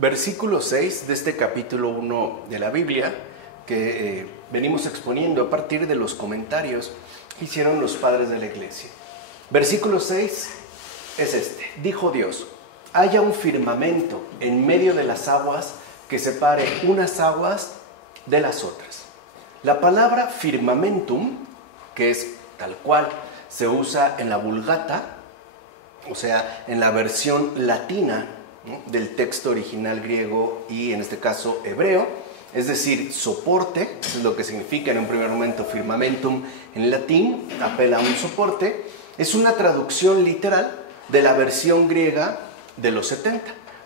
versículo 6 de este capítulo 1 de la Biblia, que venimos exponiendo a partir de los comentarios que hicieron los padres de la iglesia. Versículo 6 es este: dijo Dios, haya un firmamento en medio de las aguas que separe unas aguas de las otras. La palabra firmamentum, que es tal cual se usa en la Vulgata, o sea, en la versión latina, ¿no?, del texto original griego y en este caso hebreo, es decir, soporte, eso es lo que significa en un primer momento firmamentum en latín, apela a un soporte, es una traducción literal de la versión griega de los 70.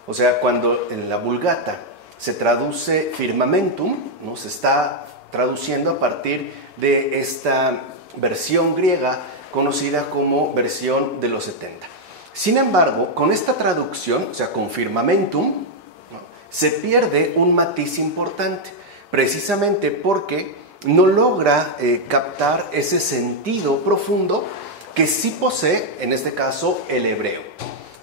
O sea, cuando en la Vulgata se traduce firmamentum, ¿no?, se está traduciendo a partir de esta versión griega conocida como versión de los 70. Sin embargo, con esta traducción, o sea, con firmamentum, ¿no?, se pierde un matiz importante, precisamente porque no logra captar ese sentido profundo que sí posee, en este caso, el hebreo.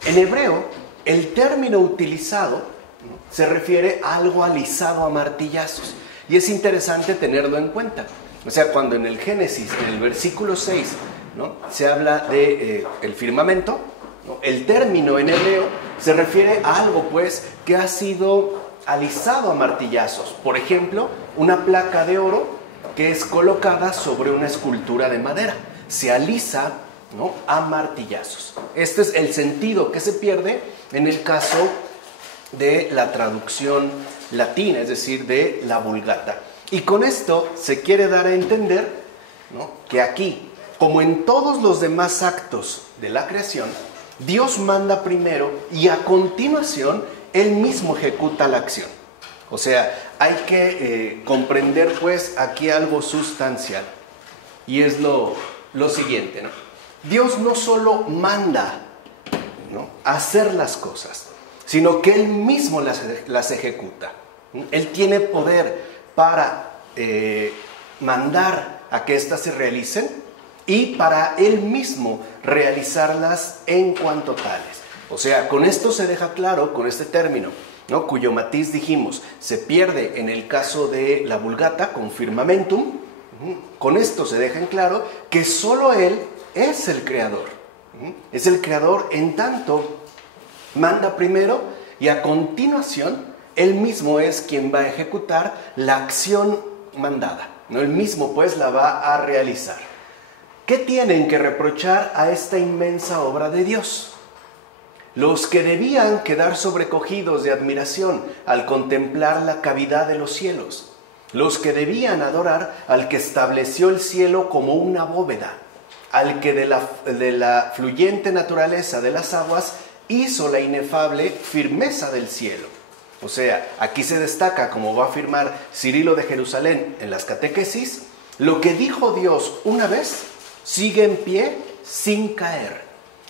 En hebreo, el término utilizado, ¿no?, se refiere a algo alisado a martillazos, y es interesante tenerlo en cuenta. O sea, cuando en el Génesis, en el versículo 6, ¿no?, se habla de el firmamento, ¿no?, el término en hebreo se refiere a algo, pues, que ha sido alisado a martillazos. Por ejemplo, una placa de oro que es colocada sobre una escultura de madera. Se alisa, ¿no?, a martillazos. Este es el sentido que se pierde en el caso de la traducción latina, es decir, de la Vulgata. Y con esto se quiere dar a entender, ¿no?, que aquí, como en todos los demás actos de la creación, Dios manda primero y a continuación Él mismo ejecuta la acción. O sea, hay que comprender, pues, aquí algo sustancial. Y es lo siguiente, ¿no? Dios no solo manda, ¿no?, hacer las cosas, sino que Él mismo las ejecuta. Él tiene poder para mandar a que éstas se realicen y para Él mismo realizarlas en cuanto tales. O sea, con esto se deja claro, con este término, ¿no?, cuyo matiz dijimos se pierde en el caso de la Vulgata con firmamentum, con esto se deja en claro que solo Él es el creador. Es el creador en tanto manda primero y a continuación Él mismo es quien va a ejecutar la acción mandada, ¿no? Él mismo, pues, la va a realizar. ¿Qué tienen que reprochar a esta inmensa obra de Dios? Los que debían quedar sobrecogidos de admiración al contemplar la cavidad de los cielos, los que debían adorar al que estableció el cielo como una bóveda, al que de la fluyente naturaleza de las aguas hizo la inefable firmeza del cielo. O sea, aquí se destaca, como va a afirmar Cirilo de Jerusalén en las catequesis, lo que dijo Dios una vez sigue en pie sin caer.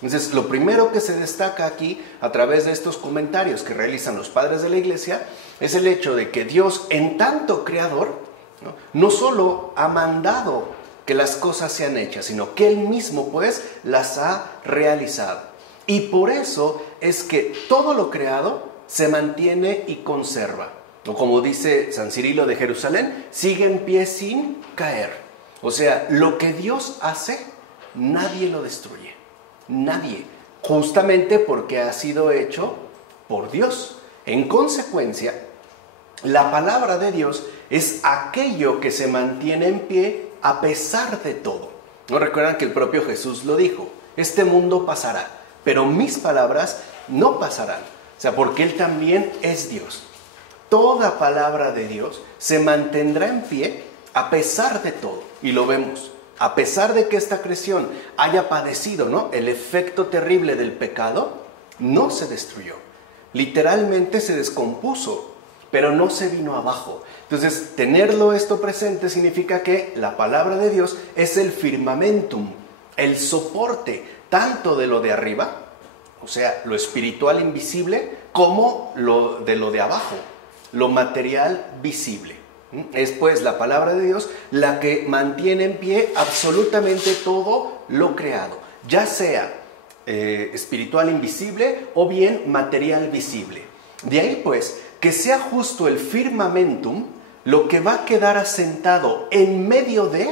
Entonces, lo primero que se destaca aquí, a través de estos comentarios que realizan los padres de la iglesia, es el hecho de que Dios, en tanto creador, no solo ha mandado que las cosas sean hechas, sino que Él mismo, pues, las ha realizado. Y por eso es que todo lo creado se mantiene y conserva. O como dice San Cirilo de Jerusalén, sigue en pie sin caer. O sea, lo que Dios hace, nadie lo destruye. Nadie. Justamente porque ha sido hecho por Dios. En consecuencia, la palabra de Dios es aquello que se mantiene en pie a pesar de todo. ¿No recuerdan que el propio Jesús lo dijo? Este mundo pasará, pero mis palabras no pasarán. O sea, porque Él también es Dios. Toda palabra de Dios se mantendrá en pie a pesar de todo. Y lo vemos. A pesar de que esta creación haya padecido, ¿no?, el efecto terrible del pecado, no se destruyó. Literalmente se descompuso, pero no se vino abajo. Entonces, tenerlo esto presente significa que la palabra de Dios es el firmamentum, el soporte, tanto de lo de arriba, o sea, lo espiritual invisible, como de lo de abajo, lo material visible. Es, pues, la palabra de Dios la que mantiene en pie absolutamente todo lo creado, ya sea espiritual invisible o bien material visible. De ahí pues que sea justo el firmamentum lo que va a quedar asentado en medio de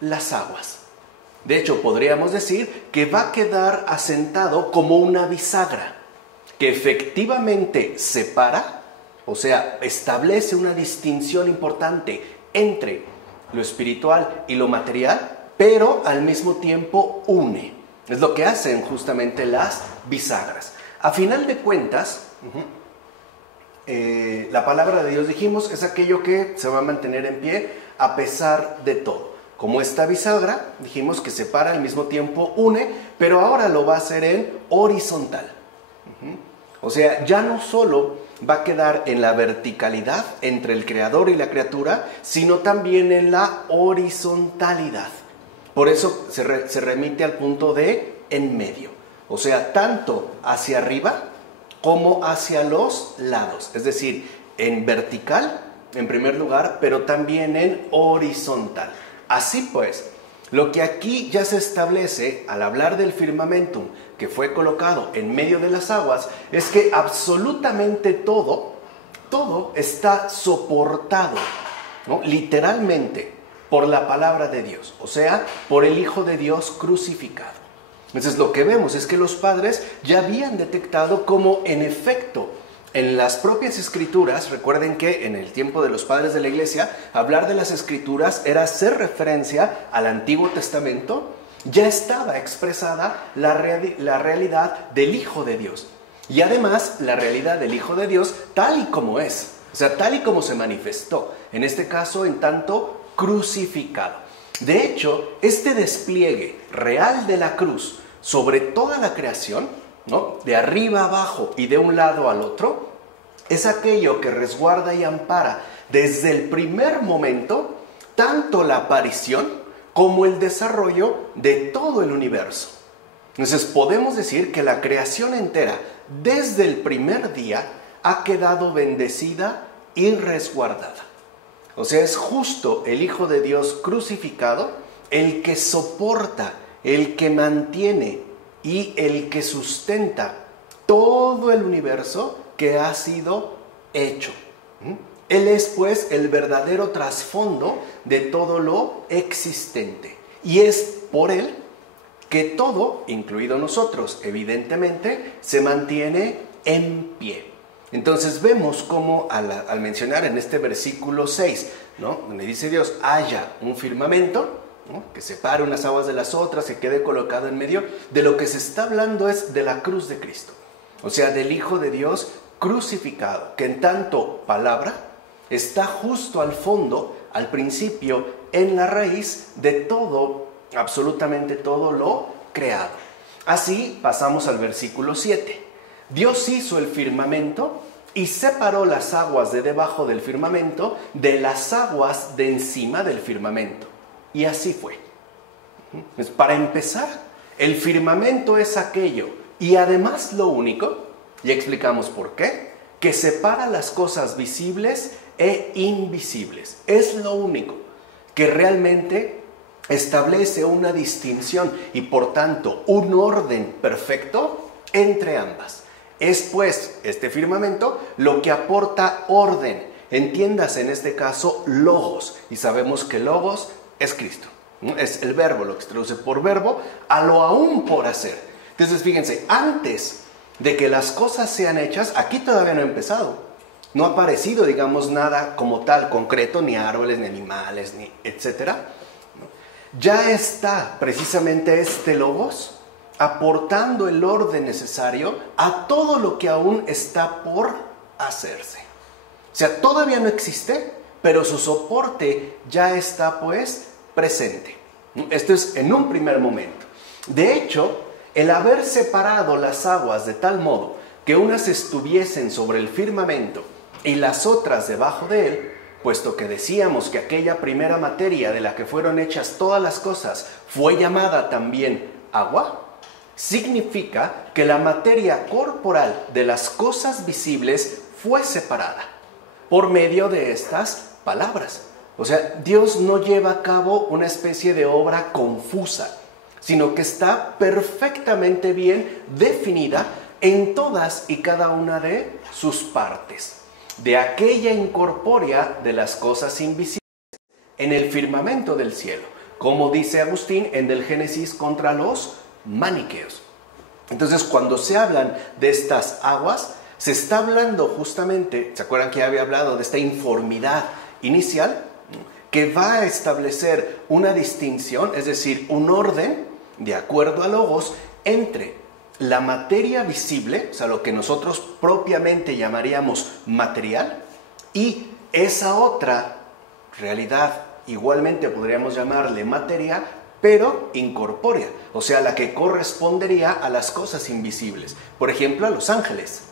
las aguas. De hecho, podríamos decir que va a quedar asentado como una bisagra, que efectivamente separa, o sea, establece una distinción importante entre lo espiritual y lo material, pero al mismo tiempo une. Es lo que hacen justamente las bisagras. A final de cuentas, la palabra de Dios, dijimos, es aquello que se va a mantener en pie a pesar de todo. Como esta bisagra, dijimos que separa, al mismo tiempo une, pero ahora lo va a hacer en horizontal. O sea, ya no solo va a quedar en la verticalidad entre el creador y la criatura, sino también en la horizontalidad. Por eso se remite al punto de en medio. O sea, tanto hacia arriba como hacia los lados. Es decir, en vertical, en primer lugar, pero también en horizontal. Así pues, lo que aquí ya se establece al hablar del firmamentum que fue colocado en medio de las aguas, es que absolutamente todo está soportado, ¿no?, literalmente por la palabra de Dios, o sea, por el Hijo de Dios crucificado. Entonces lo que vemos es que los padres ya habían detectado cómo en efecto en las propias escrituras, recuerden que en el tiempo de los padres de la iglesia, hablar de las escrituras era hacer referencia al Antiguo Testamento, ya estaba expresada la realidad del Hijo de Dios. Y además la realidad del Hijo de Dios tal y como es, o sea, tal y como se manifestó, en este caso en tanto crucificado. De hecho, este despliegue real de la cruz sobre toda la creación, ¿no?, de arriba a abajo y de un lado al otro, es aquello que resguarda y ampara desde el primer momento tanto la aparición como el desarrollo de todo el universo. Entonces podemos decir que la creación entera, desde el primer día, ha quedado bendecida y resguardada. O sea, es justo el Hijo de Dios crucificado el que soporta, el que mantiene y el que sustenta todo el universo que ha sido hecho. Él es pues el verdadero trasfondo de todo lo existente. Y es por él que todo, incluido nosotros, evidentemente, se mantiene en pie. Entonces vemos cómo al mencionar en este versículo 6, ¿no?, donde dice Dios, haya un firmamento, ¿no?, que separe unas aguas de las otras, que quede colocado en medio, de lo que se está hablando es de la cruz de Cristo. O sea, del Hijo de Dios crucificado, que en tanto palabra está justo al fondo, al principio, en la raíz de todo, absolutamente todo lo creado. Así pasamos al versículo 7. Dios hizo el firmamento y separó las aguas de debajo del firmamento de las aguas de encima del firmamento. Y así fue. Para empezar, el firmamento es aquello, y además lo único, ya explicamos por qué, que separa las cosas visibles e invisibles. Es lo único que realmente establece una distinción y por tanto un orden perfecto entre ambas. Es pues este firmamento lo que aporta orden, entiéndase en este caso logos, y sabemos que logos es Cristo, ¿no? Es el verbo, lo que se traduce por verbo, a lo aún por hacer. Entonces fíjense, antes de que las cosas sean hechas, aquí todavía no ha empezado, no ha aparecido, digamos, nada como tal, concreto, ni árboles, ni animales, ni etcétera. Ya está precisamente este logos aportando el orden necesario a todo lo que aún está por hacerse. O sea, todavía no existe, pero su soporte ya está pues presente. Esto es en un primer momento. De hecho, el haber separado las aguas de tal modo que unas estuviesen sobre el firmamento y las otras debajo de él, puesto que decíamos que aquella primera materia de la que fueron hechas todas las cosas fue llamada también agua, significa que la materia corporal de las cosas visibles fue separada por medio de estas palabras. O sea, Dios no lleva a cabo una especie de obra confusa, sino que está perfectamente bien definida en todas y cada una de sus partes, de aquella incorpórea de las cosas invisibles en el firmamento del cielo, como dice Agustín en Del Génesis contra los maniqueos. Entonces, cuando se hablan de estas aguas, se está hablando justamente, ¿se acuerdan que había hablado de esta informidad inicial? Que va a establecer una distinción, es decir, un orden, de acuerdo a Logos, entre la materia visible, o sea, lo que nosotros propiamente llamaríamos material, y esa otra realidad, igualmente podríamos llamarle materia, pero incorpórea, o sea, la que correspondería a las cosas invisibles. Por ejemplo, a los ángeles.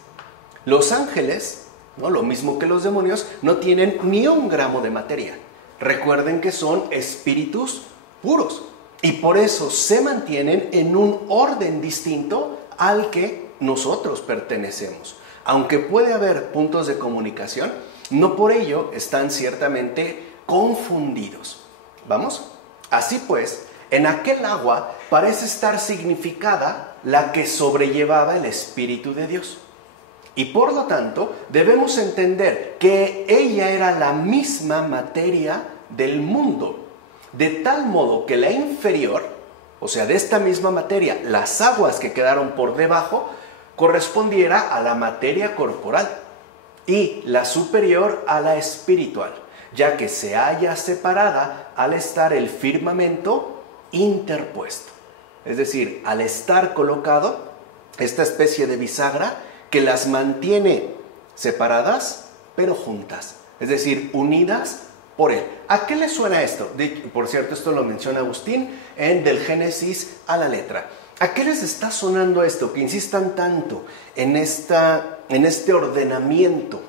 Los ángeles, ¿no?, lo mismo que los demonios, no tienen ni un gramo de materia. Recuerden que son espíritus puros y por eso se mantienen en un orden distinto al que nosotros pertenecemos. Aunque puede haber puntos de comunicación, no por ello están ciertamente confundidos. ¿Vamos? Así pues, en aquel agua parece estar significada la que sobrellevaba el Espíritu de Dios. Y por lo tanto, debemos entender que ella era la misma materia del mundo, de tal modo que la inferior, o sea, de esta misma materia, las aguas que quedaron por debajo, correspondiera a la materia corporal y la superior a la espiritual, ya que se halla separada al estar el firmamento interpuesto. Es decir, al estar colocado esta especie de bisagra que las mantiene separadas, pero juntas, es decir, unidas por él. ¿A qué le suena esto? Por cierto, esto lo menciona Agustín en Del Génesis a la letra. ¿A qué les está sonando esto? Que insistan tanto en este ordenamiento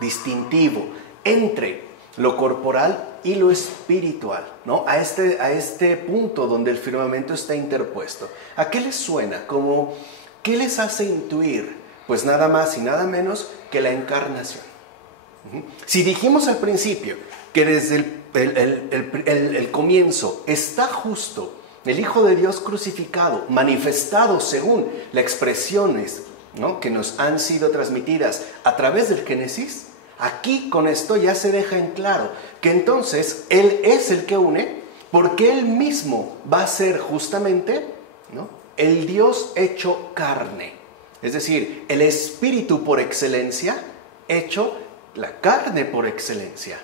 distintivo entre lo corporal y lo espiritual, ¿no? A este punto donde el firmamento está interpuesto. ¿A qué les suena? ¿Qué les hace intuir? Pues nada más y nada menos que la encarnación. Si dijimos al principio que desde el comienzo está justo el Hijo de Dios crucificado, manifestado según las expresiones, ¿no?, que nos han sido transmitidas a través del Génesis, aquí con esto ya se deja en claro que entonces Él es el que une, porque Él mismo va a ser justamente, ¿no?, el Dios hecho carne. Es decir, el Espíritu por excelencia, hecho la carne por excelencia.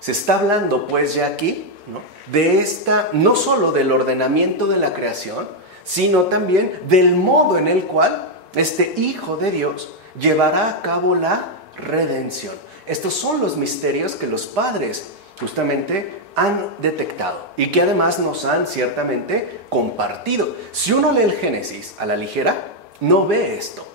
Se está hablando pues ya aquí, ¿no?, de no solo del ordenamiento de la creación, sino también del modo en el cual este Hijo de Dios llevará a cabo la redención. Estos son los misterios que los padres justamente han detectado y que además nos han ciertamente compartido. Si uno lee el Génesis a la ligera, no ve esto.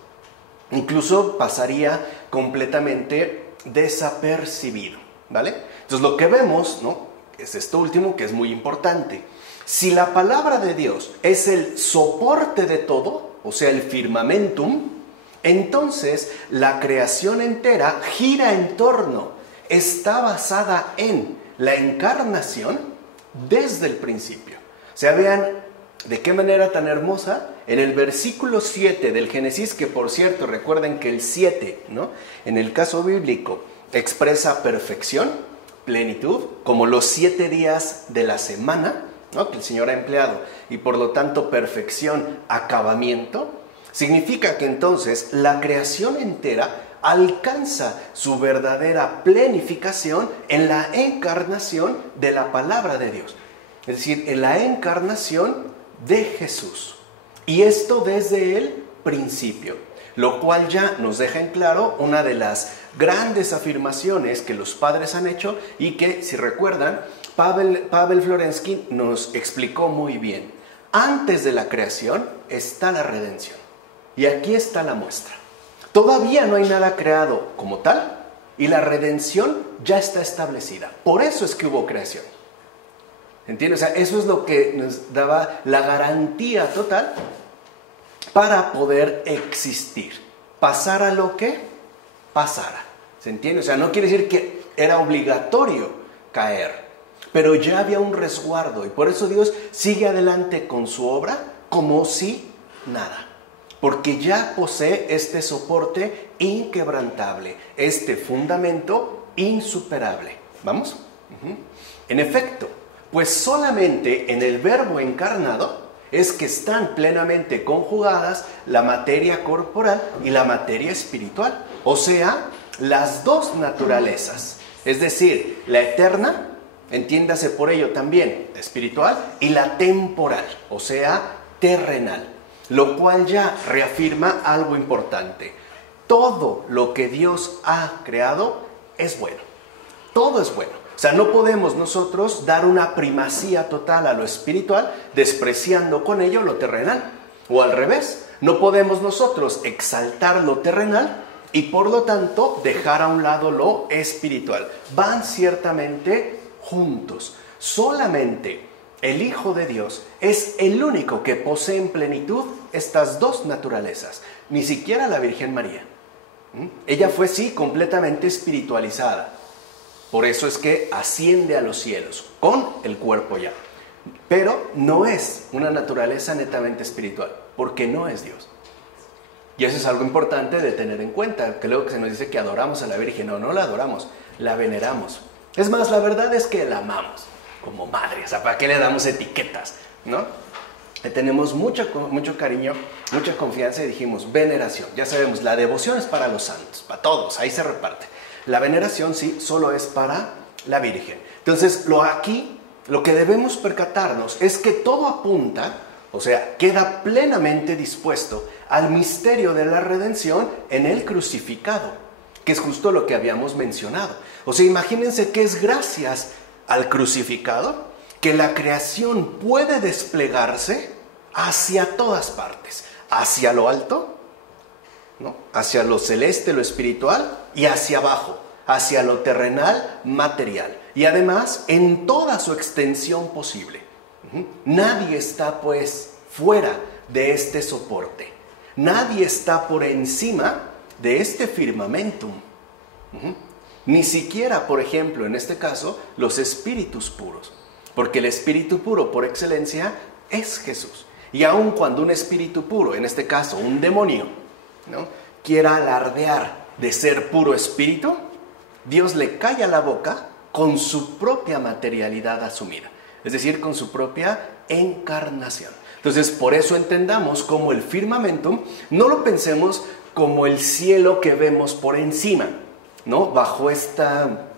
Incluso pasaría completamente desapercibido, ¿vale? Entonces lo que vemos, ¿no?, es esto último, que es muy importante. Si la palabra de Dios es el soporte de todo, o sea, el firmamentum, entonces la creación entera gira en torno, está basada en la encarnación desde el principio. O sea, vean de qué manera tan hermosa, en el versículo 7 del Génesis, que por cierto, recuerden que el 7, ¿no?, en el caso bíblico, expresa perfección, plenitud, como los 7 días de la semana, ¿no?, que el Señor ha empleado, y por lo tanto perfección, acabamiento, significa que entonces la creación entera alcanza su verdadera plenificación en la encarnación de la palabra de Dios. Es decir, en la encarnación de Jesús. Y esto desde el principio, lo cual ya nos deja en claro una de las grandes afirmaciones que los padres han hecho y que, si recuerdan, Pavel Florensky nos explicó muy bien. Antes de la creación está la redención. Y aquí está la muestra. Todavía no hay nada creado como tal y la redención ya está establecida. Por eso es que hubo creación. ¿Entiendes? O sea, eso es lo que nos daba la garantía total para poder existir. Pasara lo que pasara. ¿Se entiende? O sea, no quiere decir que era obligatorio caer, pero ya había un resguardo y por eso Dios sigue adelante con su obra como si nada. porque ya posee este soporte inquebrantable, este fundamento insuperable. ¿Vamos? En efecto, pues solamente en el Verbo encarnado es que están plenamente conjugadas la materia corporal y la materia espiritual, o sea, las dos naturalezas, es decir, la eterna, entiéndase por ello también espiritual, y la temporal, o sea, terrenal, lo cual ya reafirma algo importante. Todo lo que Dios ha creado es bueno, todo es bueno. O sea, no podemos nosotros dar una primacía total a lo espiritual, despreciando con ello lo terrenal. O al revés, no podemos nosotros exaltar lo terrenal y por lo tanto dejar a un lado lo espiritual. Van ciertamente juntos. Solamente el Hijo de Dios es el único que posee en plenitud estas dos naturalezas. Ni siquiera la Virgen María. Ella fue, sí, completamente espiritualizada. Por eso es que asciende a los cielos, con el cuerpo ya. Pero no es una naturaleza netamente espiritual, porque no es Dios. Y eso es algo importante de tener en cuenta, que luego que se nos dice que adoramos a la Virgen. No, no la adoramos, la veneramos. Es más, la verdad es que la amamos como madre. O sea, ¿para qué le damos etiquetas? ¿No? Le tenemos mucho cariño, mucha confianza y dijimos veneración. Ya sabemos, la devoción es para los santos, para todos, ahí se reparte. La veneración sí, solo es para la Virgen. Entonces, lo que debemos percatarnos es que todo apunta, o sea, queda plenamente dispuesto al misterio de la redención en el crucificado, que es justo lo que habíamos mencionado. O sea, imagínense que es gracias al crucificado que la creación puede desplegarse hacia todas partes, hacia lo alto, ¿no? Hacia lo celeste, lo espiritual, y hacia abajo, hacia lo terrenal, material. Y además, en toda su extensión posible. Nadie está, pues, fuera de este soporte. Nadie está por encima de este firmamentum. Ni siquiera, por ejemplo, en este caso, los espíritus puros. Porque el espíritu puro, por excelencia, es Jesús. Y aun cuando un espíritu puro, en este caso un demonio, ¿no?, quiera alardear de ser puro espíritu, Dios le calla la boca con su propia materialidad asumida, es decir, con su propia encarnación. Entonces, por eso entendamos como el firmamentum, no lo pensemos como el cielo que vemos por encima, ¿no?, bajo esta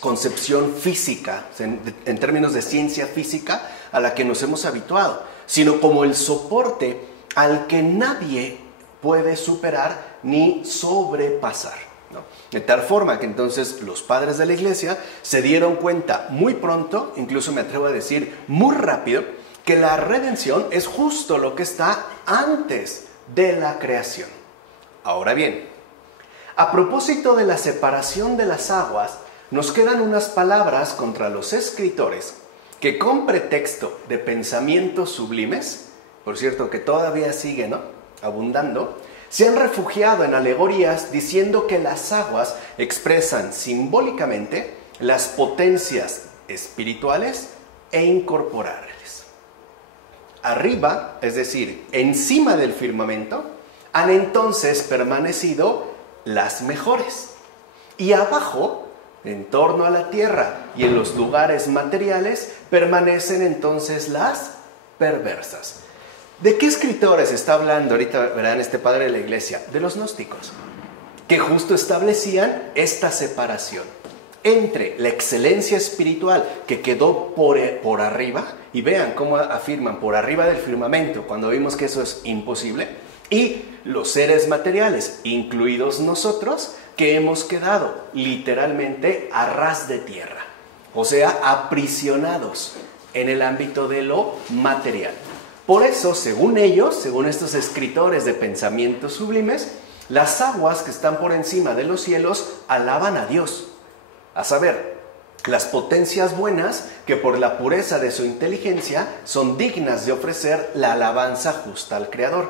concepción física, en términos de ciencia física, a la que nos hemos habituado, sino como el soporte al que nadie puede superar ni sobrepasar, ¿no? De tal forma que entonces los padres de la iglesia se dieron cuenta muy pronto, incluso me atrevo a decir muy rápido, que la redención es justo lo que está antes de la creación. Ahora bien, a propósito de la separación de las aguas, nos quedan unas palabras contra los escritores que con pretexto de pensamientos sublimes, por cierto que todavía sigue, ¿no?, abundando, se han refugiado en alegorías diciendo que las aguas expresan simbólicamente las potencias espirituales e incorporales. Arriba, es decir, encima del firmamento, han entonces permanecido las mejores. Y abajo, en torno a la tierra y en los lugares materiales, permanecen entonces las perversas. ¿De qué escritores está hablando ahorita, verán, este padre de la iglesia? De los gnósticos, que justo establecían esta separación entre la excelencia espiritual que quedó por arriba, y vean cómo afirman por arriba del firmamento, cuando vimos que eso es imposible, y los seres materiales, incluidos nosotros, que hemos quedado literalmente a ras de tierra, o sea, aprisionados en el ámbito de lo material. Por eso, según ellos, según estos escritores de pensamientos sublimes, las aguas que están por encima de los cielos alaban a Dios, a saber, las potencias buenas que por la pureza de su inteligencia son dignas de ofrecer la alabanza justa al Creador.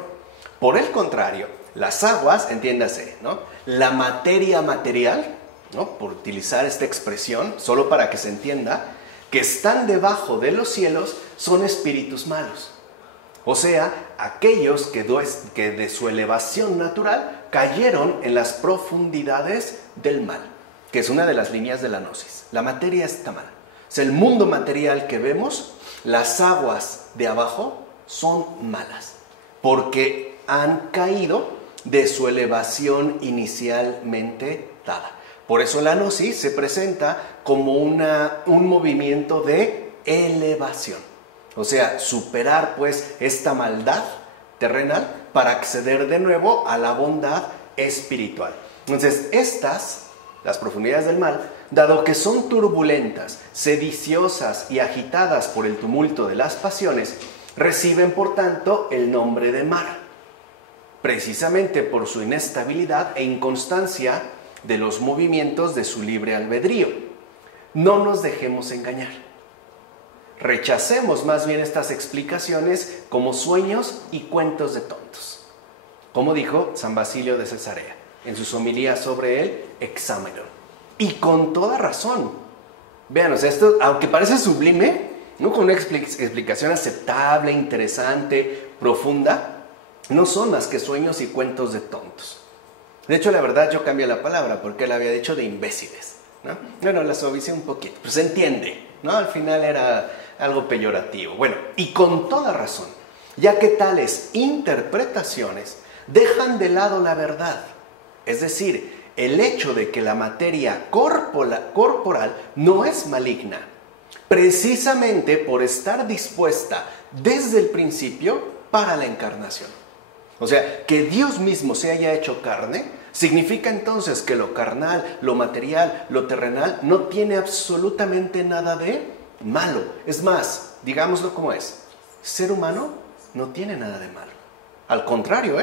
Por el contrario, las aguas, entiéndase, ¿no?, la materia material, ¿no?, por utilizar esta expresión, solo para que se entienda, que están debajo de los cielos, son espíritus malos. O sea, aquellos que de su elevación natural cayeron en las profundidades del mal, que es una de las líneas de la gnosis. La materia está mal. O sea, el mundo material que vemos, las aguas de abajo son malas, porque han caído de su elevación inicialmente dada. Por eso la gnosis se presenta como un movimiento de elevación. O sea, superar pues esta maldad terrenal para acceder de nuevo a la bondad espiritual. Entonces, las profundidades del mal, dado que son turbulentas, sediciosas y agitadas por el tumulto de las pasiones, reciben por tanto el nombre de mar, precisamente por su inestabilidad e inconstancia de los movimientos de su libre albedrío. No nos dejemos engañar. Rechacemos más bien estas explicaciones como sueños y cuentos de tontos, como dijo San Basilio de Cesarea en sus homilías sobre el Hexámeron. Y con toda razón. Vean, o sea, esto, aunque parece sublime, ¿no?, con una explicación aceptable, interesante, profunda, no son más que sueños y cuentos de tontos. De hecho, la verdad, yo cambié la palabra porque él había dicho de imbéciles, ¿no? Bueno, la suavicé un poquito, pues se entiende, ¿no? Al final era algo peyorativo. Bueno, y con toda razón, ya que tales interpretaciones dejan de lado la verdad, es decir, el hecho de que la materia corporal no es maligna, precisamente por estar dispuesta desde el principio para la encarnación. O sea, que Dios mismo se haya hecho carne, significa entonces que lo carnal, lo material, lo terrenal, no tiene absolutamente nada de malo. Es más, digámoslo como es, ser humano no tiene nada de malo. Al contrario,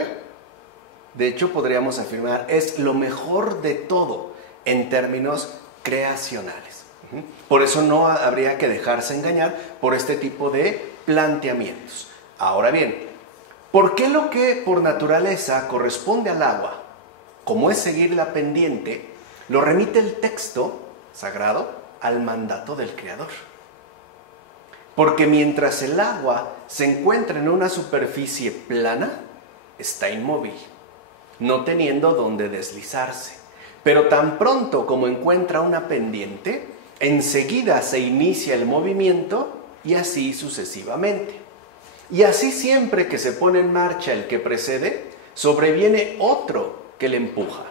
de hecho, podríamos afirmar, es lo mejor de todo en términos creacionales. Por eso no habría que dejarse engañar por este tipo de planteamientos. Ahora bien, ¿por qué lo que por naturaleza corresponde al agua, como es seguir la pendiente, lo remite el texto sagrado al mandato del Creador? Porque mientras el agua se encuentra en una superficie plana, está inmóvil, no teniendo dónde deslizarse. Pero tan pronto como encuentra una pendiente, enseguida se inicia el movimiento y así sucesivamente. Y así siempre que se pone en marcha el que precede, sobreviene otro que le empuja.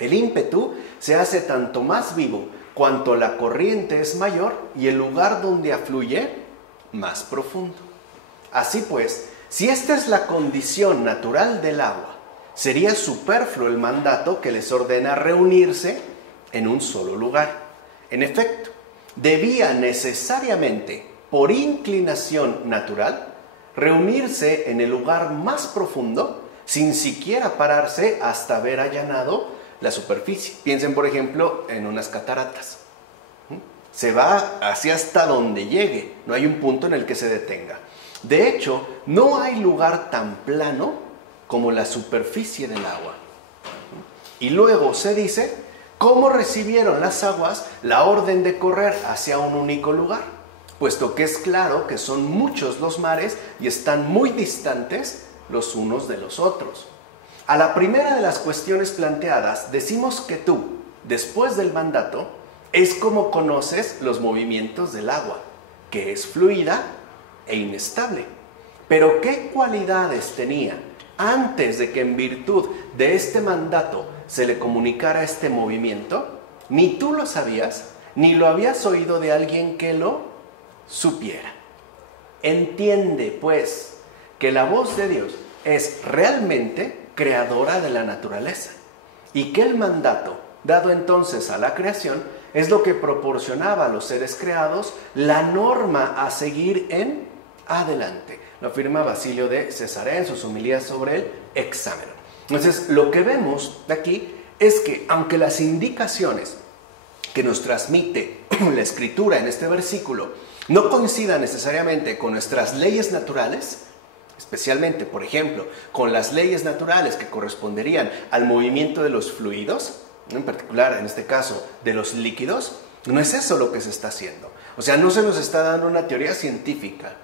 El ímpetu se hace tanto más vivo cuanto la corriente es mayor y el lugar donde afluye más profundo. Así pues, si esta es la condición natural del agua, sería superfluo el mandato que les ordena reunirse en un solo lugar. En efecto, debía necesariamente, por inclinación natural, reunirse en el lugar más profundo sin siquiera pararse hasta haber allanado la superficie. Piensen, por ejemplo, en unas cataratas. Se va hasta donde llegue, no hay un punto en el que se detenga. De hecho, no hay lugar tan plano como la superficie del agua. Y luego se dice cómo recibieron las aguas la orden de correr hacia un único lugar, puesto que es claro que son muchos los mares y están muy distantes los unos de los otros. A la primera de las cuestiones planteadas, decimos que tú, después del mandato, es como conoces los movimientos del agua, que es fluida e inestable. Pero ¿qué cualidades tenía antes de que en virtud de este mandato se le comunicara este movimiento? Ni tú lo sabías, ni lo habías oído de alguien que lo supiera. Entiende, pues, que la voz de Dios es realmente creadora de la naturaleza y que el mandato dado entonces a la creación es lo que proporcionaba a los seres creados la norma a seguir en adelante. Lo afirma Basilio de Cesarea en sus homilías sobre el Hexámeron. Entonces, lo que vemos de aquí es que, aunque las indicaciones que nos transmite la Escritura en este versículo no coincidan necesariamente con nuestras leyes naturales, especialmente, por ejemplo, con las leyes naturales que corresponderían al movimiento de los fluidos, en particular, en este caso, de los líquidos, no es eso lo que se está haciendo. O sea, no se nos está dando una teoría científica,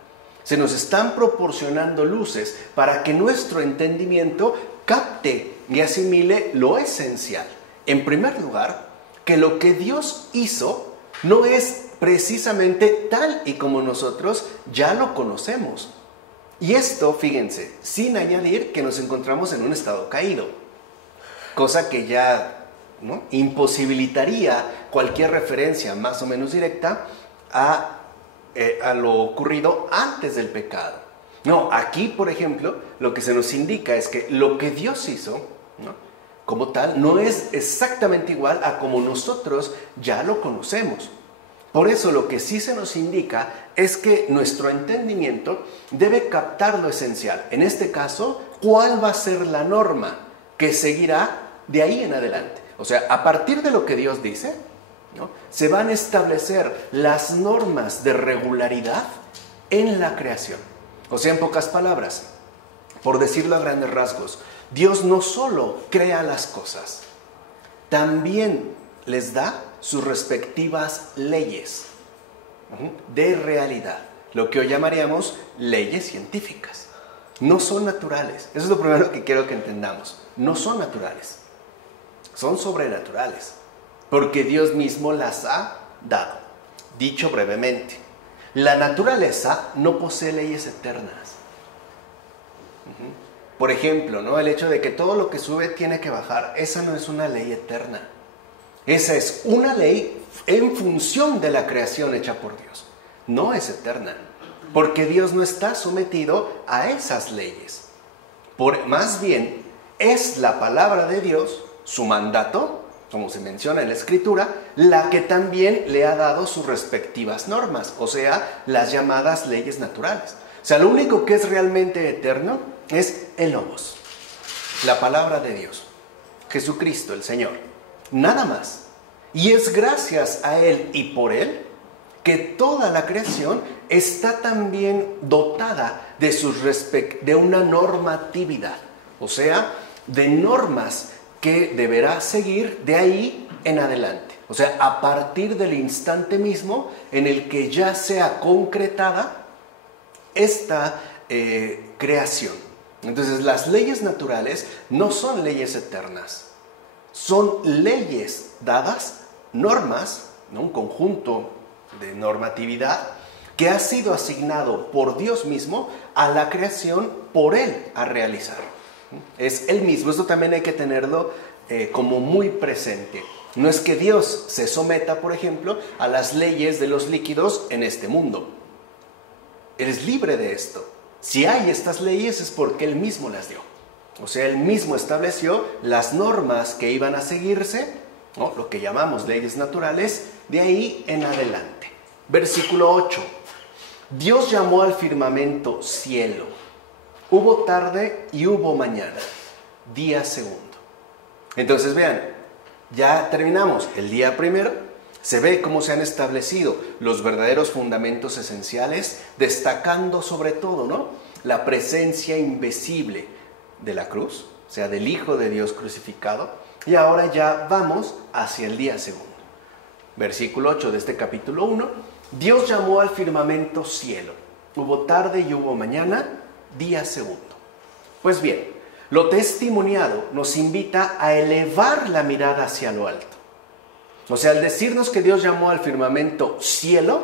Se nos están proporcionando luces para que nuestro entendimiento capte y asimile lo esencial. En primer lugar, que lo que Dios hizo no es precisamente tal y como nosotros ya lo conocemos. Y esto, fíjense, sin añadir que nos encontramos en un estado caído, cosa que ya, ¿no?, imposibilitaría cualquier referencia más o menos directa a lo ocurrido antes del pecado. No, aquí, por ejemplo, lo que se nos indica es que lo que Dios hizo, ¿no?, como tal, no es exactamente igual a como nosotros ya lo conocemos. Por eso lo que sí se nos indica es que nuestro entendimiento debe captar lo esencial. En este caso, ¿cuál va a ser la norma que seguirá de ahí en adelante? O sea, a partir de lo que Dios dice, ¿no?, se van a establecer las normas de regularidad en la creación. O sea, en pocas palabras, por decirlo a grandes rasgos, Dios no solo crea las cosas, también les da sus respectivas leyes de realidad, lo que hoy llamaríamos leyes científicas. No son naturales. Eso es lo primero que quiero que entendamos. No son naturales, son sobrenaturales, porque Dios mismo las ha dado. Dicho brevemente, la naturaleza no posee leyes eternas. Por ejemplo, ¿no?, el hecho de que todo lo que sube tiene que bajar, esa no es una ley eterna. Esa es una ley en función de la creación hecha por Dios. No es eterna, porque Dios no está sometido a esas leyes. Más bien, es la palabra de Dios, su mandato, como se menciona en la Escritura, la que también le ha dado sus respectivas normas, o sea, las llamadas leyes naturales. O sea, lo único que es realmente eterno es el Logos, la palabra de Dios, Jesucristo el Señor, nada más. Y es gracias a Él y por Él que toda la creación está también dotada de una normatividad, o sea, de normas que deberá seguir de ahí en adelante. O sea, a partir del instante mismo en el que ya sea concretada esta creación. Entonces, las leyes naturales no son leyes eternas, son leyes dadas, normas, ¿no?, un conjunto de normatividad que ha sido asignado por Dios mismo a la creación por Él a realizar. Es Él mismo. Esto también hay que tenerlo como muy presente. No es que Dios se someta, por ejemplo, a las leyes de los líquidos en este mundo. Él es libre de esto. Si hay estas leyes es porque Él mismo las dio. O sea, Él mismo estableció las normas que iban a seguirse, ¿no?, lo que llamamos leyes naturales, de ahí en adelante. Versículo 8. Dios llamó al firmamento cielo. Hubo tarde y hubo mañana, día segundo. Entonces vean, ya terminamos el día primero. Se ve cómo se han establecido los verdaderos fundamentos esenciales, destacando sobre todo, ¿no?, la presencia invisible de la cruz, o sea, del Hijo de Dios crucificado. Y ahora ya vamos hacia el día segundo. Versículo 8 de este capítulo 1. Dios llamó al firmamento cielo. Hubo tarde y hubo mañana, día segundo. Pues bien, lo testimoniado nos invita a elevar la mirada hacia lo alto. O sea, al decirnos que Dios llamó al firmamento cielo,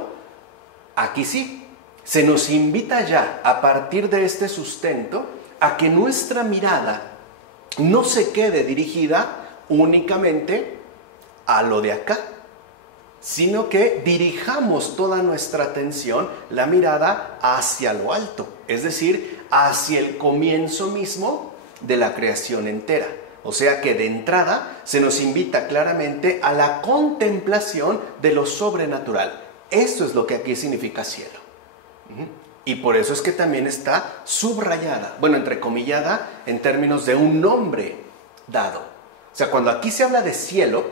aquí sí, se nos invita ya, a partir de este sustento, a que nuestra mirada no se quede dirigida únicamente a lo de acá, sino que dirijamos toda nuestra atención, la mirada hacia lo alto, es decir, hacia el comienzo mismo de la creación entera. O sea que de entrada se nos invita claramente a la contemplación de lo sobrenatural. Esto es lo que aquí significa cielo. Y por eso es que también está subrayada, bueno, entrecomillada, en términos de un nombre dado. O sea, cuando aquí se habla de cielo,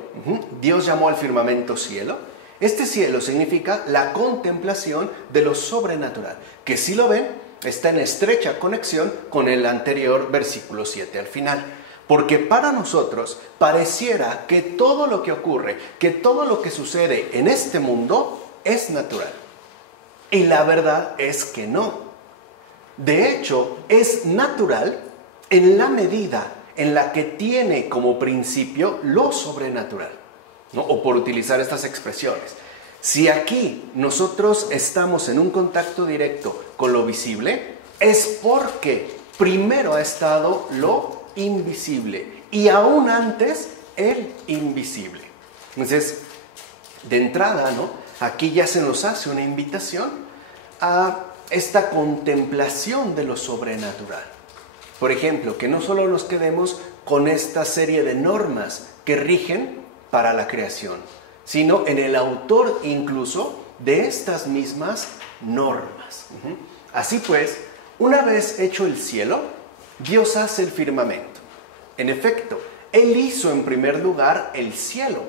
Dios llamó al firmamento cielo. Este cielo significa la contemplación de lo sobrenatural, que si lo ven, está en estrecha conexión con el anterior versículo 7 al final. Porque para nosotros pareciera que todo lo que ocurre, que todo lo que sucede en este mundo es natural. Y la verdad es que no. De hecho, es natural en la medida en la que tiene como principio lo sobrenatural, ¿no? O por utilizar estas expresiones. Si aquí nosotros estamos en un contacto directo con lo visible, es porque primero ha estado lo invisible y aún antes el invisible. Entonces, de entrada, ¿no? Aquí ya se nos hace una invitación a esta contemplación de lo sobrenatural. Por ejemplo, que no solo nos quedemos con esta serie de normas que rigen para la creación, sino en el autor incluso de estas mismas normas. Así pues, una vez hecho el cielo, Dios hace el firmamento. En efecto, Él hizo en primer lugar el cielo,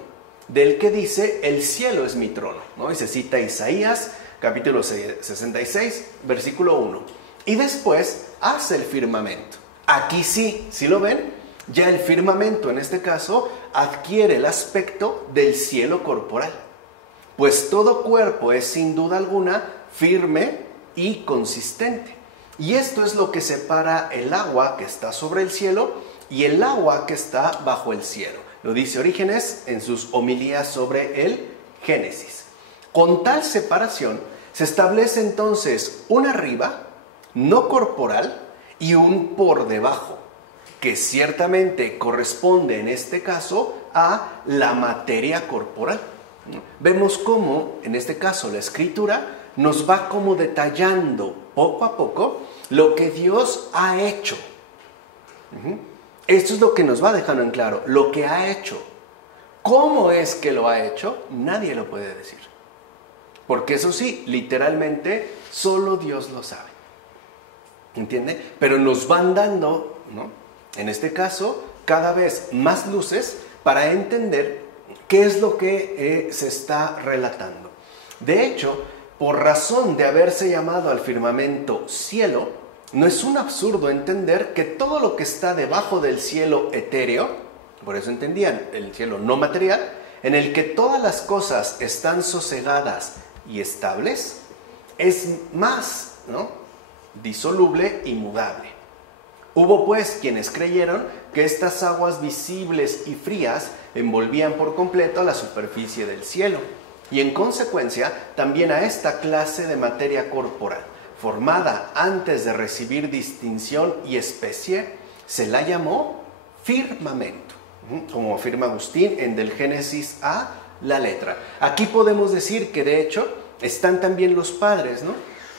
del que dice, el cielo es mi trono, ¿no? Y se cita Isaías, capítulo 66, versículo 1. Y después hace el firmamento. Aquí sí, ¿sí lo ven? Ya el firmamento, en este caso, adquiere el aspecto del cielo corporal. Pues todo cuerpo es sin duda alguna firme y consistente. Y esto es lo que separa el agua que está sobre el cielo y el agua que está bajo el cielo. Lo dice Orígenes en sus homilías sobre el Génesis. Con tal separación se establece entonces un arriba, no corporal, y un por debajo, que ciertamente corresponde en este caso a la materia corporal. Vemos cómo, en este caso, la Escritura nos va como detallando poco a poco lo que Dios ha hecho. Esto es lo que nos va dejando en claro, lo que ha hecho. ¿Cómo es que lo ha hecho? Nadie lo puede decir. Porque eso sí, literalmente, solo Dios lo sabe. ¿Entiende? Pero nos van dando, ¿no? En este caso, cada vez más luces para entender qué es lo que se está relatando. De hecho, por razón de haberse llamado al firmamento cielo, no es un absurdo entender que todo lo que está debajo del cielo etéreo, por eso entendían el cielo no material, en el que todas las cosas están sosegadas y estables, es más, ¿no?, disoluble y mudable. Hubo pues quienes creyeron que estas aguas visibles y frías envolvían por completo a la superficie del cielo y en consecuencia también a esta clase de materia corporal, formada antes de recibir distinción y especie, se la llamó firmamento, como afirma Agustín en Del Génesis a la letra. Aquí podemos decir que de hecho están también los padres, ¿no?,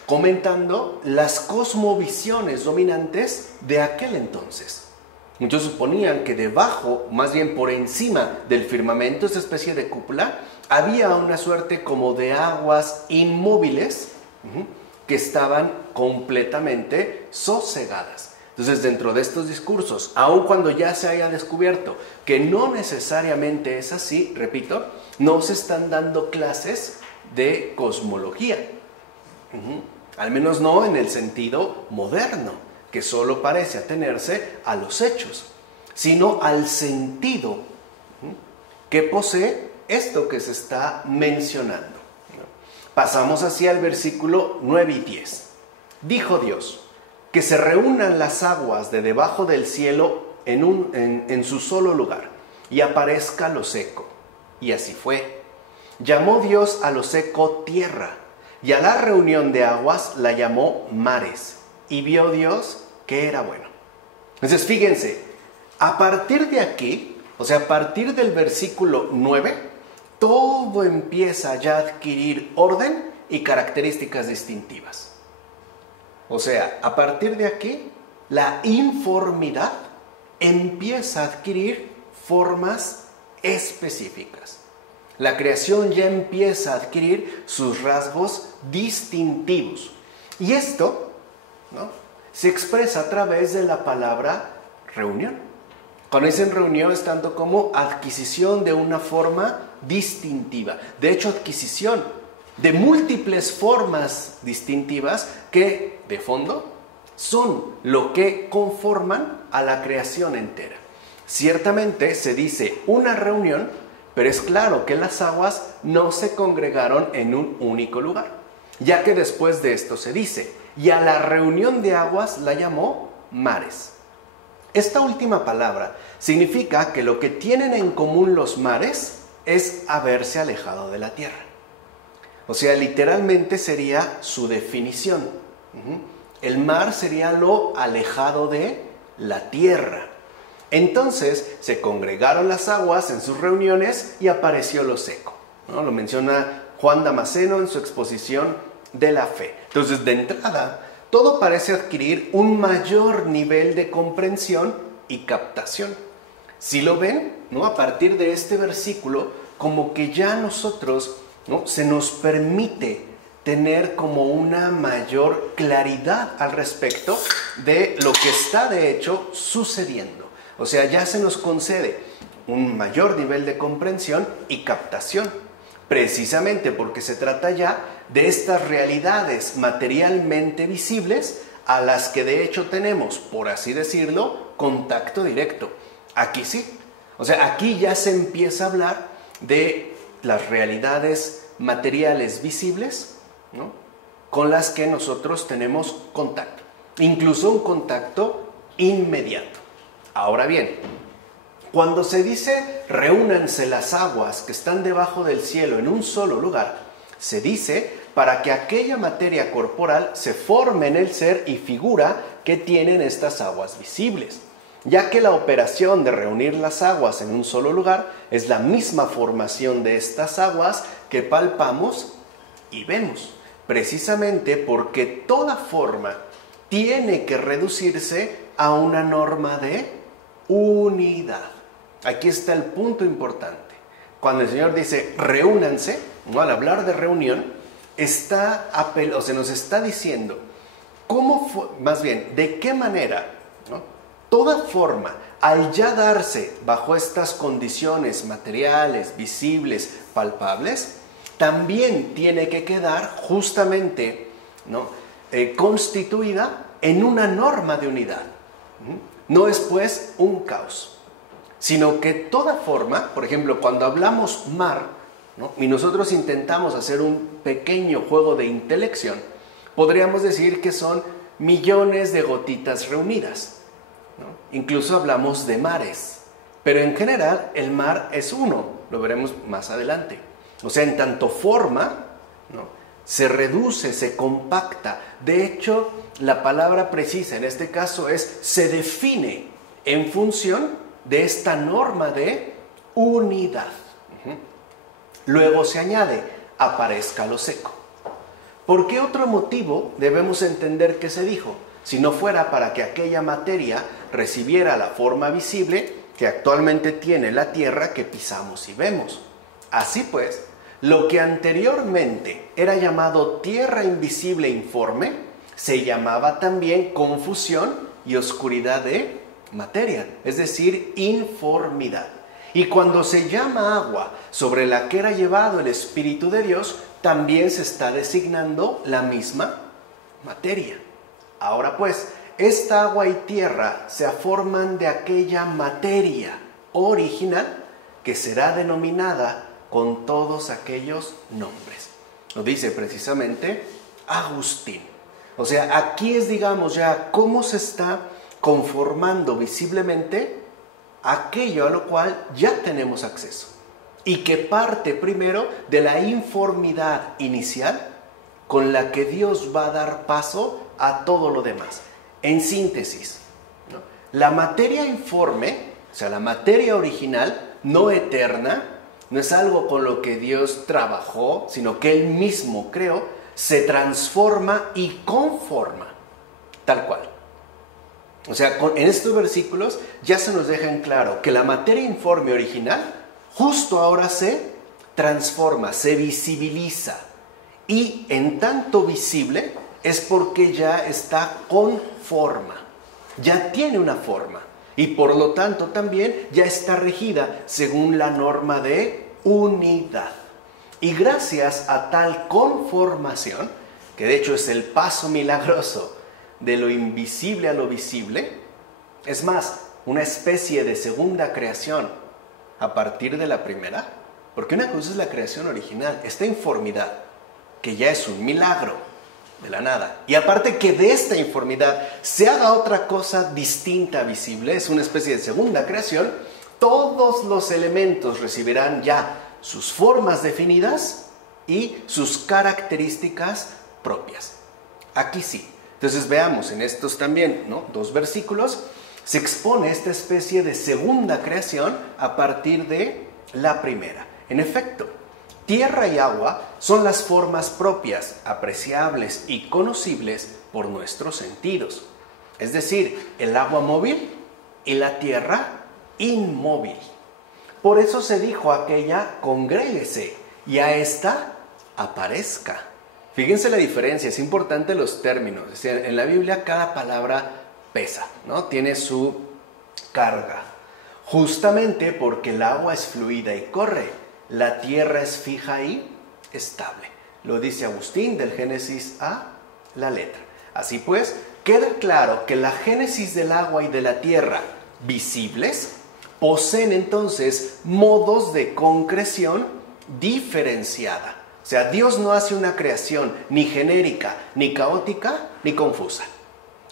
comentando las cosmovisiones dominantes de aquel entonces. Muchos suponían que debajo, más bien por encima del firmamento, esta especie de cúpula, había una suerte como de aguas inmóviles que estaban completamente sosegadas. Entonces, dentro de estos discursos, aun cuando ya se haya descubierto que no necesariamente es así, repito, no se están dando clases de cosmología. Al menos no en el sentido moderno, que solo parece atenerse a los hechos, sino al sentido que posee esto que se está mencionando. Pasamos así al versículo 9 y 10. Dijo Dios, que se reúnan las aguas de debajo del cielo en su solo lugar, y aparezca lo seco. Y así fue. Llamó Dios a lo seco tierra, y a la reunión de aguas la llamó mares, y vio Dios que era bueno. Entonces, fíjense, a partir de aquí, o sea, a partir del versículo 9, todo empieza ya a adquirir orden y características distintivas. O sea, a partir de aquí, la informidad empieza a adquirir formas específicas. La creación ya empieza a adquirir sus rasgos distintivos. Y esto, ¿no?, se expresa a través de la palabra reunión. Cuando dicen reunión es tanto como adquisición de una forma distintiva. De hecho, adquisición de múltiples formas distintivas que, de fondo, son lo que conforman a la creación entera. Ciertamente se dice una reunión, pero es claro que las aguas no se congregaron en un único lugar, ya que después de esto se dice, y a la reunión de aguas la llamó mares. Esta última palabra significa que lo que tienen en común los mares es haberse alejado de la tierra. O sea, literalmente sería su definición. El mar sería lo alejado de la tierra. Entonces se congregaron las aguas en sus reuniones y apareció lo seco, ¿no? Lo menciona Juan Damasceno en su exposición de la fe. Entonces, de entrada, todo parece adquirir un mayor nivel de comprensión y captación. Si lo ven, ¿no? A partir de este versículo, como que ya nosotros, ¿no? Se nos permite tener como una mayor claridad al respecto de lo que está de hecho sucediendo. O sea, ya se nos concede un mayor nivel de comprensión y captación, precisamente porque se trata ya de estas realidades materialmente visibles a las que de hecho tenemos, por así decirlo, contacto directo. Aquí sí. O sea, aquí ya se empieza a hablar de las realidades materiales visibles, ¿no? Con las que nosotros tenemos contacto, incluso un contacto inmediato. Ahora bien, cuando se dice reúnanse las aguas que están debajo del cielo en un solo lugar, se dice para que aquella materia corporal se forme en el ser y figura que tienen estas aguas visibles, ya que la operación de reunir las aguas en un solo lugar es la misma formación de estas aguas que palpamos y vemos, precisamente porque toda forma tiene que reducirse a una norma de unidad. Aquí está el punto importante. Cuando el Señor dice reúnanse, ¿no? Al hablar de reunión, se nos está diciendo de qué manera, ¿no? Toda forma, al ya darse bajo estas condiciones materiales, visibles, palpables, también tiene que quedar justamente, ¿no? Constituida en una norma de unidad. No es pues un caos, sino que toda forma, por ejemplo, cuando hablamos mar, ¿no? Y nosotros intentamos hacer un pequeño juego de intelección, podríamos decir que son millones de gotitas reunidas, ¿no? Incluso hablamos de mares, pero en general el mar es uno, lo veremos más adelante. O sea, en tanto forma, ¿no? Se reduce, se compacta. De hecho, la palabra precisa en este caso es se define en función de esta norma de unidad. Luego se añade, aparezca lo seco. ¿Por qué otro motivo debemos entender que se dijo? Si no fuera para que aquella materia recibiera la forma visible que actualmente tiene la tierra que pisamos y vemos. Así pues, lo que anteriormente era llamado tierra invisible informe, se llamaba también confusión y oscuridad de materia, es decir, informidad. Y cuando se llama agua sobre la que era llevado el Espíritu de Dios, también se está designando la misma materia. Ahora pues, esta agua y tierra se forman de aquella materia original que será denominada con todos aquellos nombres. Lo dice precisamente Agustín. O sea, aquí es, digamos, ya cómo se está conformando visiblemente aquello a lo cual ya tenemos acceso y que parte primero de la informidad inicial con la que Dios va a dar paso a todo lo demás. En síntesis, ¿no? La materia informe, o sea, la materia original, no eterna, no es algo con lo que Dios trabajó, sino que Él mismo creó, se transforma y conforma, tal cual. O sea, en estos versículos ya se nos deja en claro que la materia informe original justo ahora se transforma, se visibiliza. Y en tanto visible es porque ya está con forma, ya tiene una forma. Y por lo tanto también ya está regida según la norma de unidad. Y gracias a tal conformación, que de hecho es el paso milagroso de lo invisible a lo visible, es más, una especie de segunda creación a partir de la primera, porque una cosa es la creación original, esta informidad, que ya es un milagro, de la nada. Y aparte que de esta informidad se haga otra cosa distinta, visible, es una especie de segunda creación, todos los elementos recibirán ya sus formas definidas y sus características propias. Aquí sí. Entonces veamos en estos también, ¿no?, 2 versículos, se expone esta especie de segunda creación a partir de la primera. En efecto, tierra y agua son las formas propias, apreciables y conocibles por nuestros sentidos. Es decir, el agua móvil y la tierra inmóvil. Por eso se dijo a aquella, congréguese, y a esta, aparezca. Fíjense la diferencia, es importante los términos. Es decir, en la Biblia cada palabra pesa, ¿no? Tiene su carga. Justamente porque el agua es fluida y corre, la tierra es fija y estable. Lo dice Agustín del Génesis a la letra. Así pues, queda claro que la génesis del agua y de la tierra visibles poseen entonces modos de concreción diferenciada. O sea, Dios no hace una creación ni genérica, ni caótica, ni confusa.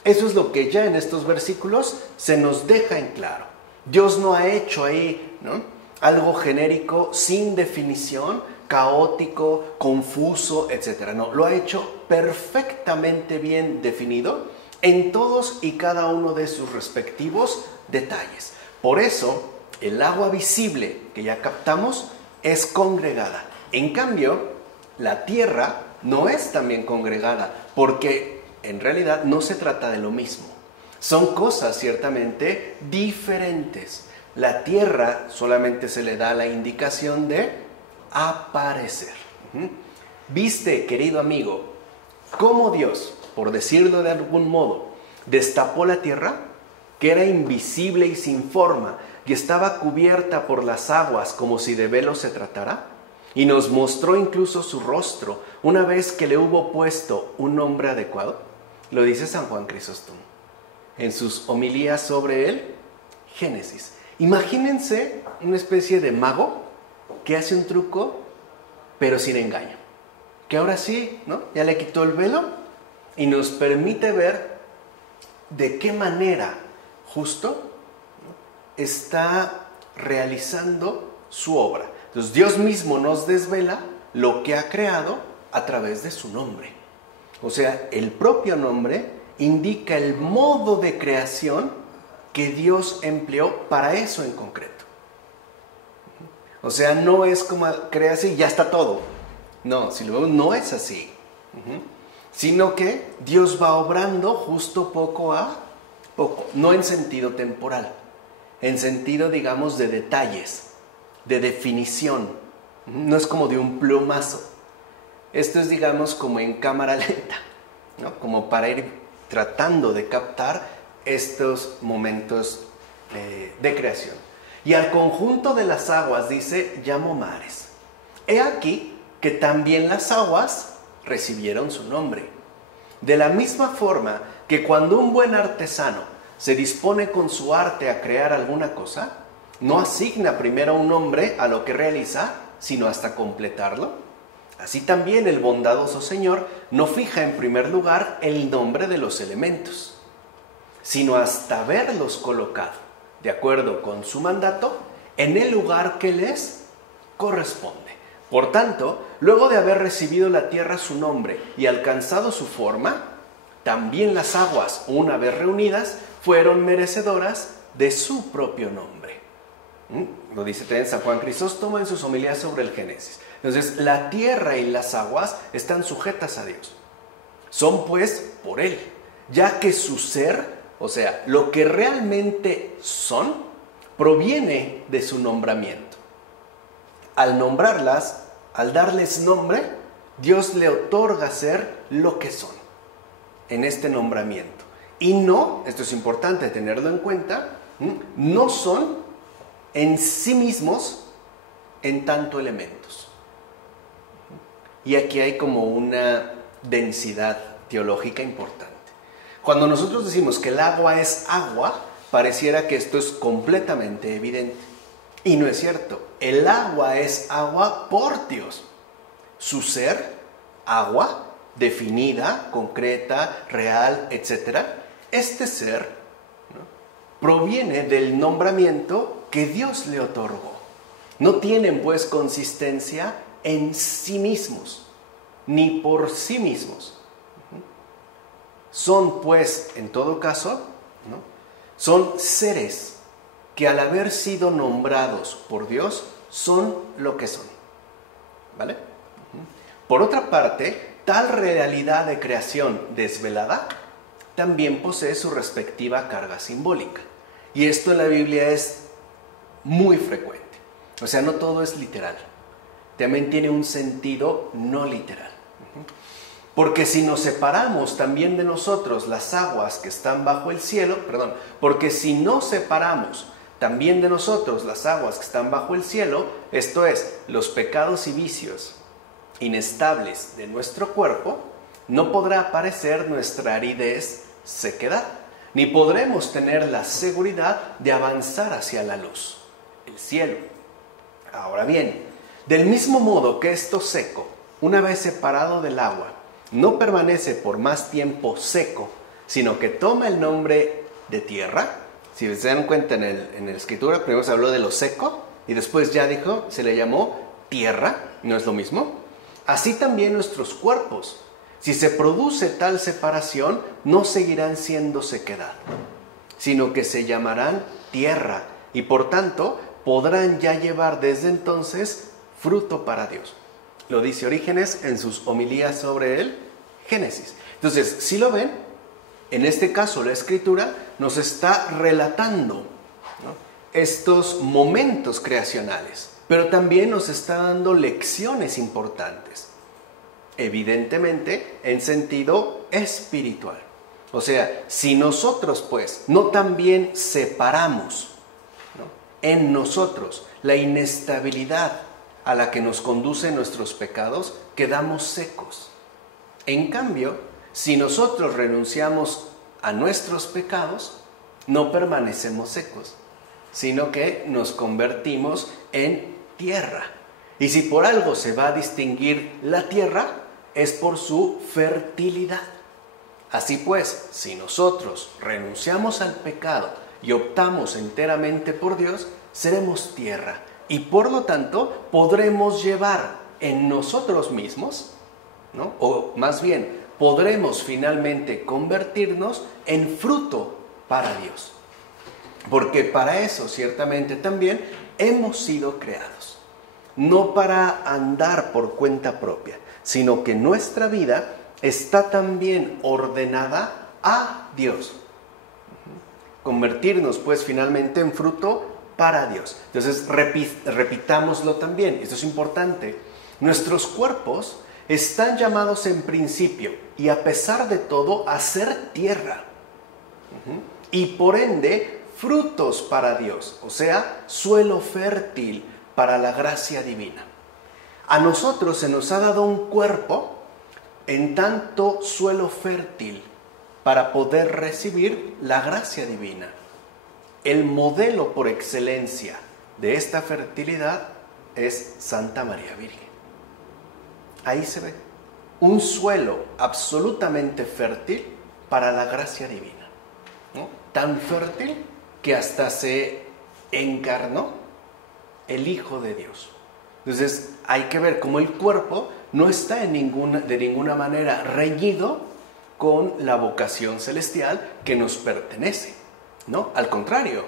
Eso es lo que ya en estos versículos se nos deja en claro. Dios no ha hecho ahí, ¿no?, algo genérico, sin definición, caótico, confuso, etc. No, lo ha hecho perfectamente bien definido en todos y cada uno de sus respectivos detalles. Por eso, el agua visible que ya captamos es congregada. En cambio, la tierra no es también congregada, porque en realidad no se trata de lo mismo. Son cosas ciertamente diferentes. La tierra solamente se le da la indicación de aparecer. ¿Viste, querido amigo, cómo Dios, por decirlo de algún modo, destapó la tierra, que era invisible y sin forma, y estaba cubierta por las aguas como si de velo se tratara? Y nos mostró incluso su rostro, una vez que le hubo puesto un nombre adecuado. Lo dice San Juan Crisóstomo en sus homilías sobre el Génesis. Imagínense una especie de mago que hace un truco, pero sin engaño. Que ahora sí, ¿no?, ya le quitó el velo y nos permite ver de qué manera justo, ¿no?, está realizando su obra. Entonces Dios mismo nos desvela lo que ha creado a través de su nombre. O sea, el propio nombre indica el modo de creación que Dios empleó para eso en concreto. O sea, no es como crea así y ya está todo. No, si lo vemos, no es así. Sino que Dios va obrando justo poco a poco, no en sentido temporal, en sentido, digamos, de detalles, de definición. No es como de un plumazo. Esto es, digamos, como en cámara lenta, ¿no?, como para ir tratando de captar estos momentos de creación. Y al conjunto de las aguas dice, llamó mares. He aquí que también las aguas recibieron su nombre. De la misma forma que cuando un buen artesano se dispone con su arte a crear alguna cosa, no asigna primero un nombre a lo que realiza, sino hasta completarlo. Así también el bondadoso Señor no fija en primer lugar el nombre de los elementos, sino hasta haberlos colocado, de acuerdo con su mandato, en el lugar que les corresponde. Por tanto, luego de haber recibido la tierra su nombre y alcanzado su forma, también las aguas, una vez reunidas, fueron merecedoras de su propio nombre. Lo dice también San Juan Crisóstomo en sus homilías sobre el Génesis. Entonces, la tierra y las aguas están sujetas a Dios. Son pues por Él, ya que su ser, o sea, lo que realmente son, proviene de su nombramiento. Al nombrarlas, al darles nombre, Dios le otorga ser lo que son en este nombramiento. Y no, esto es importante tenerlo en cuenta, no son en sí mismos en tanto elementos. Y aquí hay como una densidad teológica importante. Cuando nosotros decimos que el agua es agua, pareciera que esto es completamente evidente. Y no es cierto. El agua es agua por Dios. Su ser, agua, definida, concreta, real, etc., este ser, ¿no?, proviene del nombramiento que Dios le otorgó. No tienen pues consistencia en sí mismos, ni por sí mismos. Son pues, en todo caso, ¿no?, son seres que al haber sido nombrados por Dios, son lo que son. ¿Vale? Por otra parte, tal realidad de creación desvelada también posee su respectiva carga simbólica. Y esto en la Biblia es muy frecuente. O sea, no todo es literal. También tiene un sentido no literal. Porque si nos separamos también de nosotros las aguas que están bajo el cielo, porque si no separamos también de nosotros las aguas que están bajo el cielo, esto es, los pecados y vicios inestables de nuestro cuerpo, no podrá aparecer nuestra aridez, sequedad, ni podremos tener la seguridad de avanzar hacia la luz, el cielo. Ahora bien, del mismo modo que esto seco, una vez separado del agua, no permanece por más tiempo seco, sino que toma el nombre de tierra. Si se dan cuenta en la escritura, primero se habló de lo seco y después ya se le llamó tierra, ¿no es lo mismo? Así también nuestros cuerpos, si se produce tal separación, no seguirán siendo sequedad, sino que se llamarán tierra y por tanto podrán ya llevar desde entonces fruto para Dios. Lo dice Orígenes en sus homilías sobre el Génesis. Entonces, si lo ven, en este caso la Escritura nos está relatando, ¿no?, estos momentos creacionales, pero también nos está dando lecciones importantes, evidentemente en sentido espiritual. O sea, si nosotros pues no también separamos, ¿no?, en nosotros la inestabilidad a la que nos conducen nuestros pecados, quedamos secos. En cambio, si nosotros renunciamos a nuestros pecados, no permanecemos secos, sino que nos convertimos en tierra. Y si por algo se va a distinguir la tierra, es por su fertilidad. Así pues, si nosotros renunciamos al pecado y optamos enteramente por Dios, seremos tierra. Y por lo tanto, podremos llevar en nosotros mismos, ¿no?, o más bien, podremos finalmente convertirnos en fruto para Dios. Porque para eso, ciertamente también, hemos sido creados. No para andar por cuenta propia, sino que nuestra vida está también ordenada a Dios. Convertirnos, pues, finalmente en fruto para Dios. Entonces, repitámoslo también, esto es importante. Nuestros cuerpos están llamados en principio y a pesar de todo a ser tierra. Y por ende, frutos para Dios, o sea, suelo fértil para la gracia divina. A nosotros se nos ha dado un cuerpo en tanto suelo fértil para poder recibir la gracia divina. El modelo por excelencia de esta fertilidad es Santa María Virgen. Ahí se ve un suelo absolutamente fértil para la gracia divina, ¿no? Tan fértil que hasta se encarnó el Hijo de Dios. Entonces hay que ver cómo el cuerpo no está de ninguna manera reñido con la vocación celestial que nos pertenece, ¿no? Al contrario,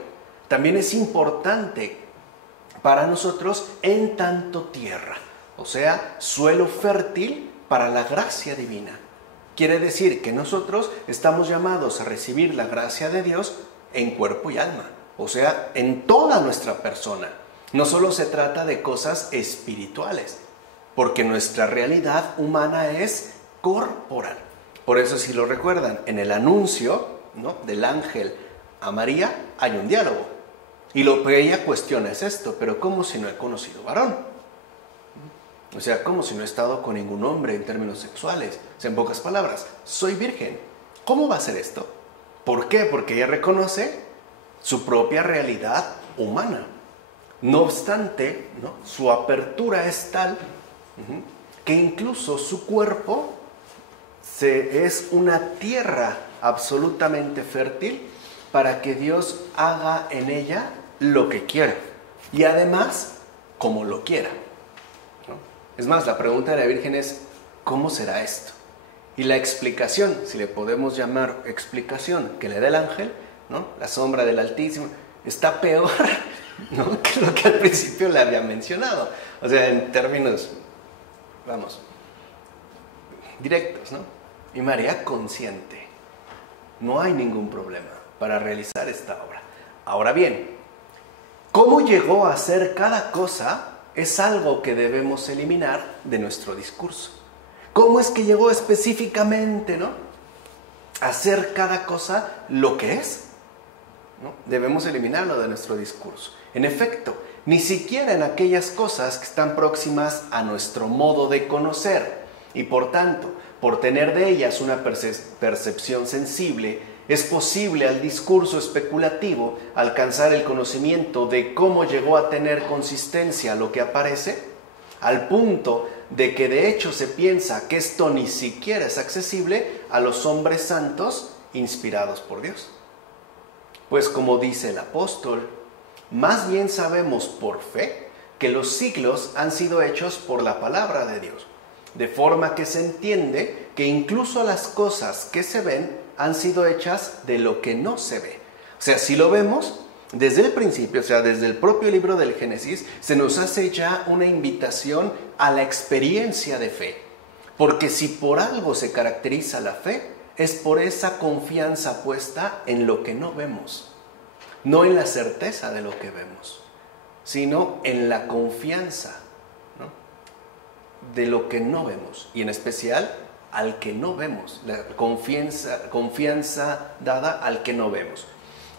también es importante para nosotros en tanto tierra, o sea, suelo fértil para la gracia divina. Quiere decir que nosotros estamos llamados a recibir la gracia de Dios en cuerpo y alma, o sea, en toda nuestra persona. No solo se trata de cosas espirituales, porque nuestra realidad humana es corporal. Por eso, si lo recuerdan, en el anuncio, ¿no?, del ángel a María hay un diálogo. Y lo que ella cuestiona es esto: pero ¿cómo si no he conocido varón? O sea, ¿cómo si no he estado con ningún hombre en términos sexuales? O sea, en pocas palabras, soy virgen. ¿Cómo va a ser esto? ¿Por qué? Porque ella reconoce su propia realidad humana. No obstante, ¿no?, su apertura es tal que incluso su cuerpo es una tierra absolutamente fértil para que Dios haga en ella lo que quiera y además como lo quiera, ¿no? Es más, la pregunta de la Virgen es, ¿cómo será esto? Y la explicación, si le podemos llamar explicación, que le da el ángel, ¿no? La sombra del Altísimo, está peor, ¿no?, que lo que al principio le había mencionado. O sea, en términos, vamos, directos, ¿no? Y María consciente. No hay ningún problema para realizar esta obra. Ahora bien, cómo llegó a hacer cada cosa es algo que debemos eliminar de nuestro discurso. ¿Cómo es que llegó específicamente, ¿no?, a hacer cada cosa lo que es? ¿No? Debemos eliminarlo de nuestro discurso. En efecto, ni siquiera en aquellas cosas que están próximas a nuestro modo de conocer y por tanto, por tener de ellas una percepción sensible, es posible al discurso especulativo alcanzar el conocimiento de cómo llegó a tener consistencia lo que aparece, al punto de que de hecho se piensa que esto ni siquiera es accesible a los hombres santos inspirados por Dios. Pues como dice el apóstol, más bien sabemos por fe que los siglos han sido hechos por la palabra de Dios, de forma que se entiende que incluso las cosas que se ven han sido hechas de lo que no se ve. O sea, si lo vemos desde el principio, o sea, desde el propio libro del Génesis, se nos hace ya una invitación a la experiencia de fe. Porque si por algo se caracteriza la fe, es por esa confianza puesta en lo que no vemos. No en la certeza de lo que vemos, sino en la confianza, ¿no?, de lo que no vemos. Y en especial al que no vemos, la confianza dada al que no vemos.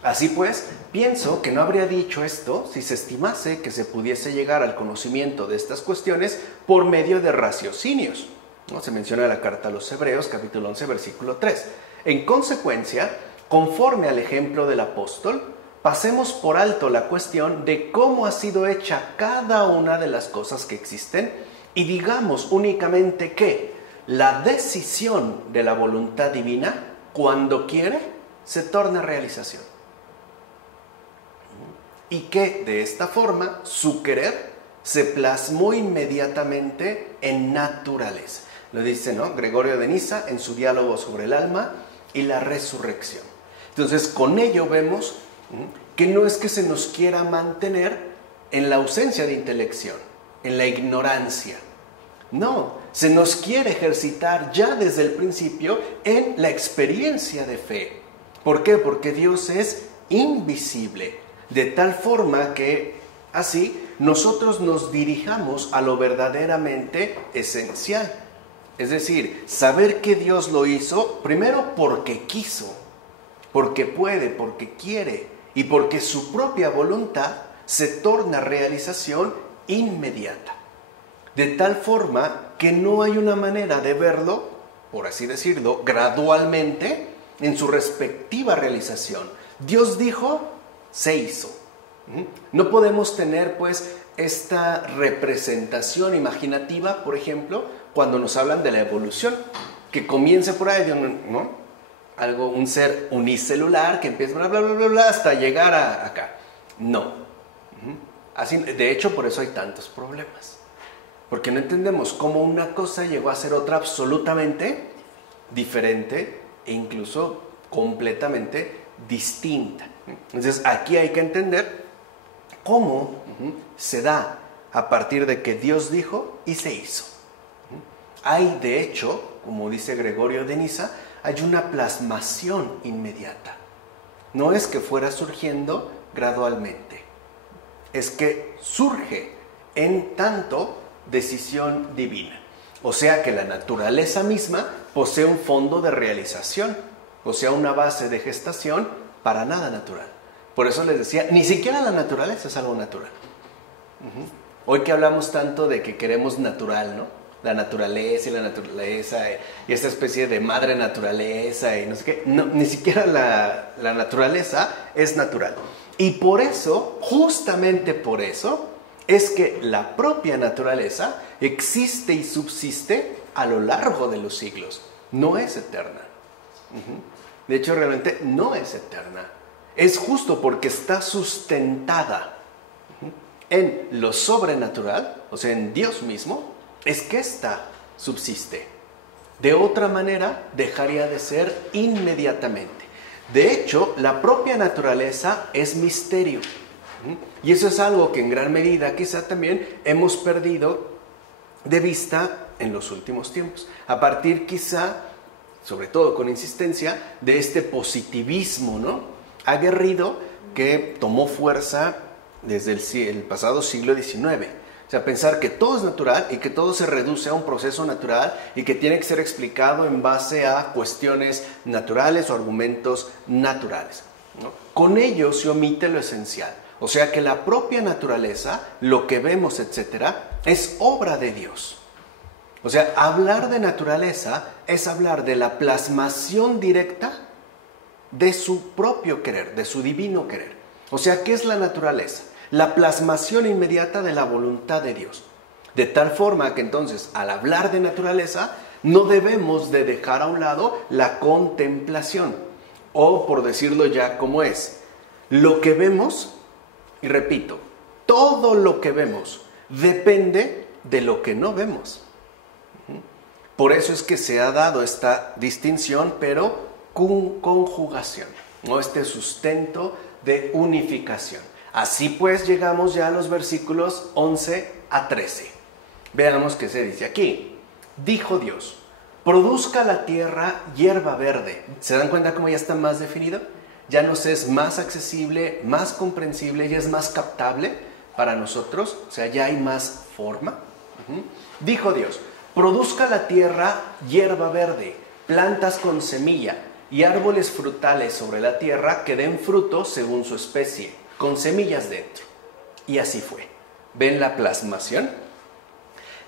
Así pues, pienso que no habría dicho esto si se estimase que se pudiese llegar al conocimiento de estas cuestiones por medio de raciocinios, ¿no? Se menciona en la carta a los Hebreos, capítulo 11, versículo 3. En consecuencia, conforme al ejemplo del apóstol, pasemos por alto la cuestión de cómo ha sido hecha cada una de las cosas que existen y digamos únicamente que la decisión de la voluntad divina, cuando quiere, se torna realización. Y que de esta forma su querer se plasmó inmediatamente en naturaleza. Lo dice, ¿no?, Gregorio de Nisa en su diálogo sobre el alma y la resurrección. Entonces, con ello vemos que no es que se nos quiera mantener en la ausencia de intelección, en la ignorancia. No, se nos quiere ejercitar ya desde el principio en la experiencia de fe. ¿Por qué? Porque Dios es invisible, de tal forma que así nosotros nos dirijamos a lo verdaderamente esencial. Es decir, saber que Dios lo hizo, primero porque quiso, porque puede, porque quiere y porque su propia voluntad se torna realización inmediata. De tal forma que no hay una manera de verlo, por así decirlo, gradualmente en su respectiva realización. Dios dijo, se hizo. No podemos tener pues esta representación imaginativa, por ejemplo, cuando nos hablan de la evolución, que comience por ahí, ¿no?, algo, un ser unicelular que empieza bla, bla, bla, bla, bla, hasta llegar a acá. No. Así, de hecho, por eso hay tantos problemas. Porque no entendemos cómo una cosa llegó a ser otra absolutamente diferente e incluso completamente distinta. Entonces, aquí hay que entender cómo se da a partir de que Dios dijo y se hizo. Hay, de hecho, como dice Gregorio de Nisa, hay una plasmación inmediata. No es que fuera surgiendo gradualmente, es que surge en tanto decisión divina. O sea que la naturaleza misma posee un fondo de realización, o sea, una base de gestación para nada natural. Por eso les decía, ni siquiera la naturaleza es algo natural. Hoy que hablamos tanto de que queremos natural, ¿no?, la naturaleza y esta especie de madre naturaleza y no sé qué, no, ni siquiera la naturaleza es natural. Y por eso, justamente por eso, es que la propia naturaleza existe y subsiste a lo largo de los siglos. no es eterna. De hecho, realmente no es eterna. Es justo porque está sustentada en lo sobrenatural, o sea, en Dios mismo, es que ésta subsiste. De otra manera, dejaría de ser inmediatamente. De hecho, la propia naturaleza es misterio. Y eso es algo que en gran medida quizá también hemos perdido de vista en los últimos tiempos. A partir quizá, sobre todo con insistencia, de este positivismo, ¿no?, aguerrido que tomó fuerza desde el pasado siglo XIX. O sea, pensar que todo es natural y que todo se reduce a un proceso natural y que tiene que ser explicado en base a cuestiones naturales o argumentos naturales, ¿no? Con ello se omite lo esencial. O sea que la propia naturaleza, lo que vemos, etcétera, es obra de Dios. O sea, hablar de naturaleza es hablar de la plasmación directa de su propio querer, de su divino querer. O sea, ¿qué es la naturaleza? La plasmación inmediata de la voluntad de Dios. De tal forma que entonces, al hablar de naturaleza, no debemos de dejar a un lado la contemplación. O, por decirlo ya como es, lo que vemos, y repito, todo lo que vemos depende de lo que no vemos. Por eso es que se ha dado esta distinción, pero con conjugación, ¿no? Este sustento de unificación. Así pues, llegamos ya a los versículos 11 a 13. Veamos qué se dice aquí. Dijo Dios, produzca la tierra hierba verde. ¿Se dan cuenta cómo ya está más definido? Ya nos es más accesible, más comprensible, ya es más captable para nosotros. O sea, ya hay más forma. Dijo Dios, produzca la tierra hierba verde, plantas con semilla y árboles frutales sobre la tierra que den fruto según su especie, con semillas dentro. Y así fue. ¿Ven la plasmación?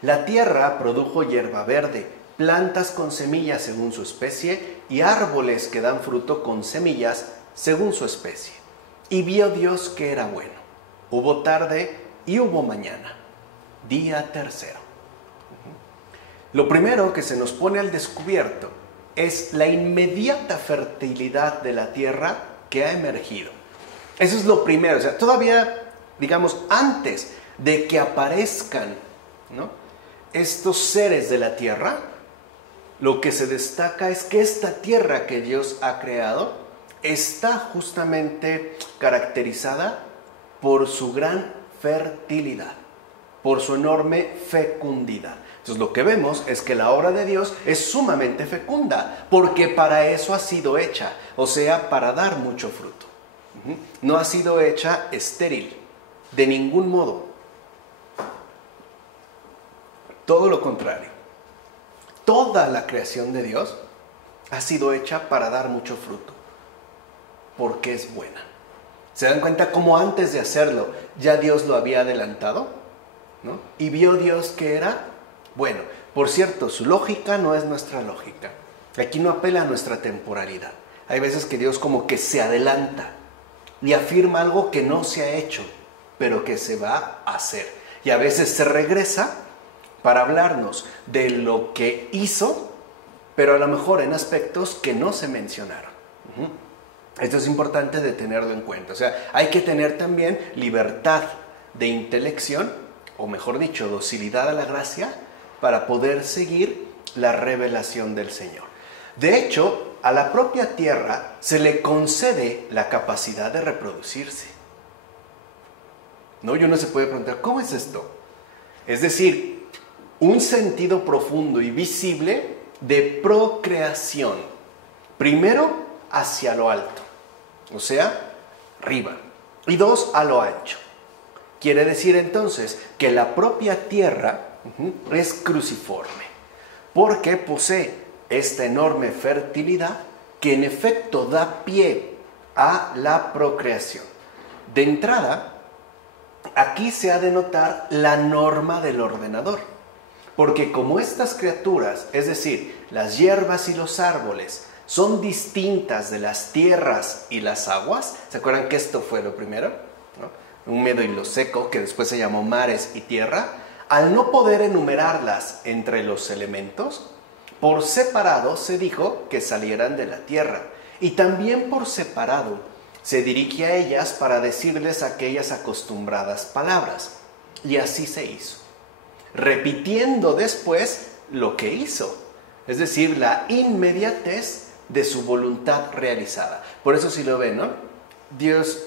La tierra produjo hierba verde, plantas con semillas según su especie y árboles que dan fruto con semillas según su especie. Y vio Dios que era bueno. Hubo tarde y hubo mañana, día tercero. Lo primero que se nos pone al descubierto es la inmediata fertilidad de la tierra que ha emergido. Eso es lo primero. O sea, todavía, digamos, antes de que aparezcan, ¿no?, estos seres de la tierra, lo que se destaca es que esta tierra que Dios ha creado está justamente caracterizada por su gran fertilidad, por su enorme fecundidad. Entonces lo que vemos es que la obra de Dios es sumamente fecunda, porque para eso ha sido hecha, o sea, para dar mucho fruto. No ha sido hecha estéril, de ningún modo. Todo lo contrario. Toda la creación de Dios ha sido hecha para dar mucho fruto, porque es buena. ¿Se dan cuenta cómo antes de hacerlo ya Dios lo había adelantado? ¿No? Y vio Dios que era bueno. Por cierto, su lógica no es nuestra lógica. Aquí no apela a nuestra temporalidad. Hay veces que Dios como que se adelanta y afirma algo que no se ha hecho, pero que se va a hacer. Y a veces se regresa para hablarnos de lo que hizo, pero a lo mejor en aspectos que no se mencionaron. Esto es importante de tenerlo en cuenta. O sea, hay que tener también libertad de intelección, o mejor dicho, docilidad a la gracia, para poder seguir la revelación del Señor. De hecho, a la propia tierra se le concede la capacidad de reproducirse. ¿No? Y uno se puede preguntar, ¿cómo es esto? Es decir, un sentido profundo y visible de procreación. Primero, hacia lo alto, o sea, arriba. Y dos, a lo ancho. Quiere decir entonces que la propia tierra es cruciforme, porque posee esta enorme fertilidad que en efecto da pie a la procreación. De entrada, aquí se ha de notar la norma del ordenador, porque como estas criaturas, es decir, las hierbas y los árboles, son distintas de las tierras y las aguas, ¿se acuerdan que esto fue lo primero? ¿No? Húmedo y lo seco, que después se llamó mares y tierra. Al no poder enumerarlas entre los elementos, por separado se dijo que salieran de la tierra, y también por separado se dirige a ellas para decirles aquellas acostumbradas palabras. Y así se hizo, repitiendo después lo que hizo, es decir, la inmediatez de su voluntad realizada. Por eso si lo ven, ¿no? Dios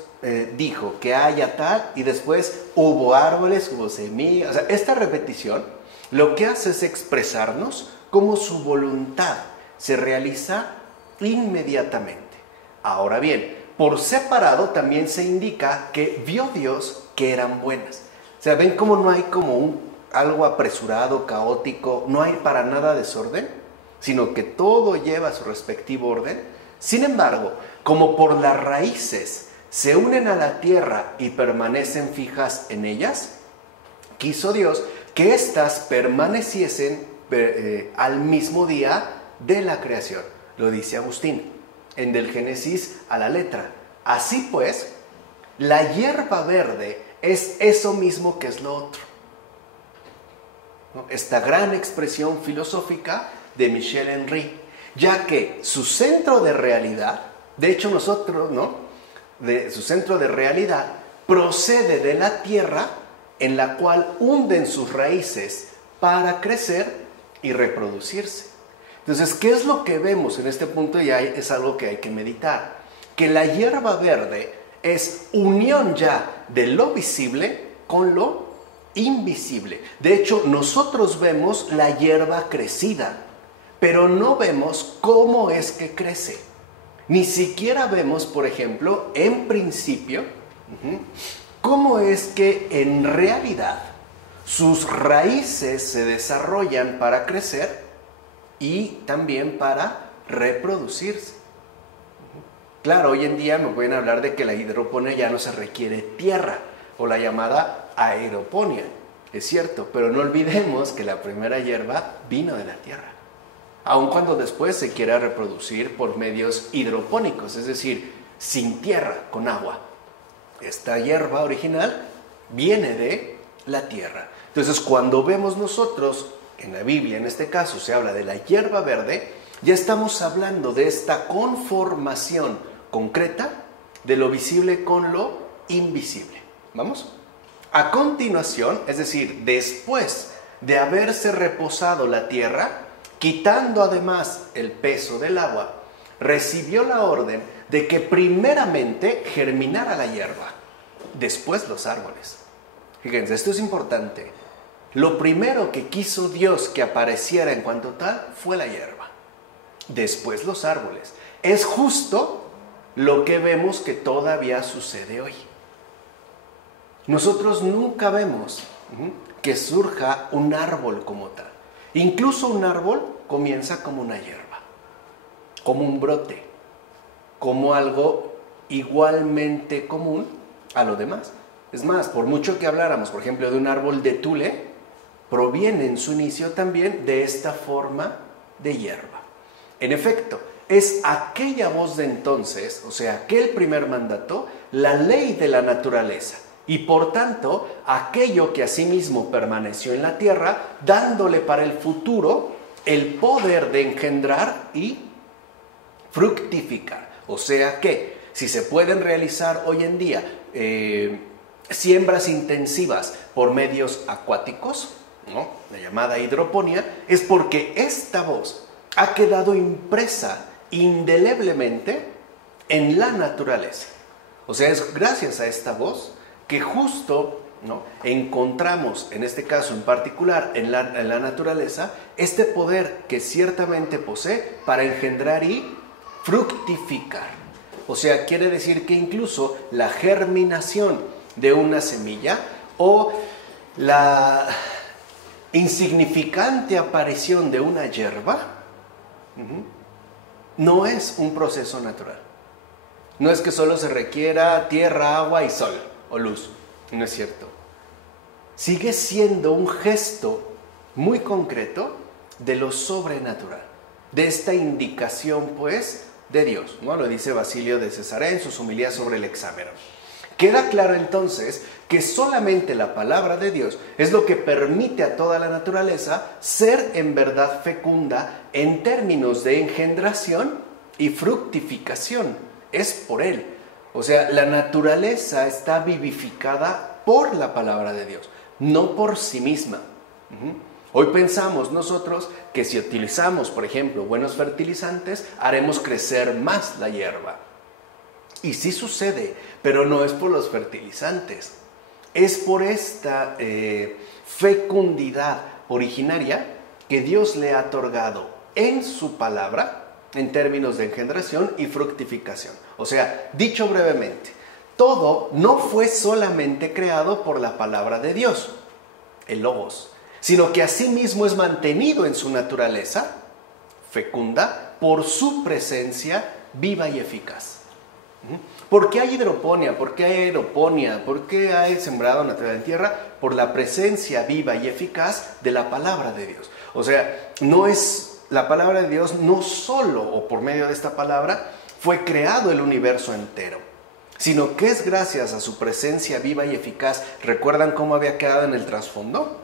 dijo que haya tal, y después hubo árboles, hubo semillas. O sea, esta repetición lo que hace es expresarnos cómo su voluntad se realiza inmediatamente. Ahora bien, por separado también se indica que vio Dios que eran buenas. O sea, ¿ven cómo no hay como algo apresurado, caótico? No hay para nada desorden, sino que todo lleva su respectivo orden. Sin embargo, como por las raíces se unen a la tierra y permanecen fijas en ellas, quiso Dios que éstas permaneciesen al mismo día de la creación. Lo dice Agustín, en Del Génesis a la letra. Así pues, la hierba verde es eso mismo que es lo otro, ¿no? Esta gran expresión filosófica de Michel Henry, ya que su centro de realidad, de hecho nosotros, ¿no? Su centro de realidad procede de la tierra en la cual hunden sus raíces para crecer y reproducirse. Entonces, ¿qué es lo que vemos en este punto? Y es algo que hay que meditar. Que la hierba verde es unión ya de lo visible con lo invisible. De hecho, nosotros vemos la hierba crecida, pero no vemos cómo es que crece. Ni siquiera vemos, por ejemplo, en principio, cómo es que en realidad sus raíces se desarrollan para crecer y también para reproducirse. Claro, hoy en día me pueden hablar de que la hidroponía ya no se requiere tierra, o la llamada aeroponía. Es cierto, pero no olvidemos que la primera hierba vino de la tierra, aun cuando después se quiera reproducir por medios hidropónicos, es decir, sin tierra, con agua. Esta hierba original viene de la tierra. Entonces, cuando vemos nosotros, en la Biblia en este caso se habla de la hierba verde, ya estamos hablando de esta conformación concreta de lo visible con lo invisible. ¿Vamos? A continuación, es decir, después de haberse reposado la tierra, quitando además el peso del agua, recibió la orden de que primeramente germinara la hierba, después los árboles. Fíjense, esto es importante. Lo primero que quiso Dios que apareciera en cuanto tal fue la hierba, después los árboles. Es justo lo que vemos que todavía sucede hoy. Nosotros nunca vemos que surja un árbol como tal. Incluso un árbol comienza como una hierba, como un brote, como algo igualmente común a lo demás. Es más, por mucho que habláramos, por ejemplo, de un árbol de tule, proviene en su inicio también de esta forma de hierba. En efecto, es aquella voz de entonces, o sea, aquel primer mandato, la ley de la naturaleza, y por tanto, aquello que asimismo permaneció en la tierra, dándole para el futuro el poder de engendrar y fructificar. O sea que, si se pueden realizar hoy en día siembras intensivas por medios acuáticos, ¿no?, la llamada hidroponía, es porque esta voz ha quedado impresa indeleblemente en la naturaleza. O sea, es gracias a esta voz que justo, ¿no?, encontramos, en este caso en particular, en la naturaleza, este poder que ciertamente posee para engendrar y fructificar. O sea, quiere decir que incluso la germinación de una semilla o la insignificante aparición de una hierba no es un proceso natural. No es que solo se requiera tierra, agua y sol o luz. No es cierto. Sigue siendo un gesto muy concreto de lo sobrenatural, de esta indicación, pues, de Dios, ¿no? Lo dice Basilio de Cesarea en sus homilías sobre el Hexámero. Queda claro entonces que solamente la palabra de Dios es lo que permite a toda la naturaleza ser en verdad fecunda en términos de engendración y fructificación. Es por Él. O sea, la naturaleza está vivificada por la palabra de Dios, no por sí misma. Hoy pensamos nosotros que si utilizamos, por ejemplo, buenos fertilizantes, haremos crecer más la hierba. Y sí sucede, pero no es por los fertilizantes. Es por esta fecundidad originaria que Dios le ha otorgado en su palabra en términos de engendración y fructificación. O sea, dicho brevemente, todo no fue solamente creado por la palabra de Dios, el Logos, sino que asimismo es mantenido en su naturaleza fecunda por su presencia viva y eficaz. ¿Por qué hay hidroponía? ¿Por qué hay aeroponía? ¿Por qué hay sembrado natural en tierra? Por la presencia viva y eficaz de la palabra de Dios. O sea, no es la palabra de Dios, no solo o por medio de esta palabra fue creado el universo entero, sino que es gracias a su presencia viva y eficaz. ¿Recuerdan cómo había quedado en el trasfondo?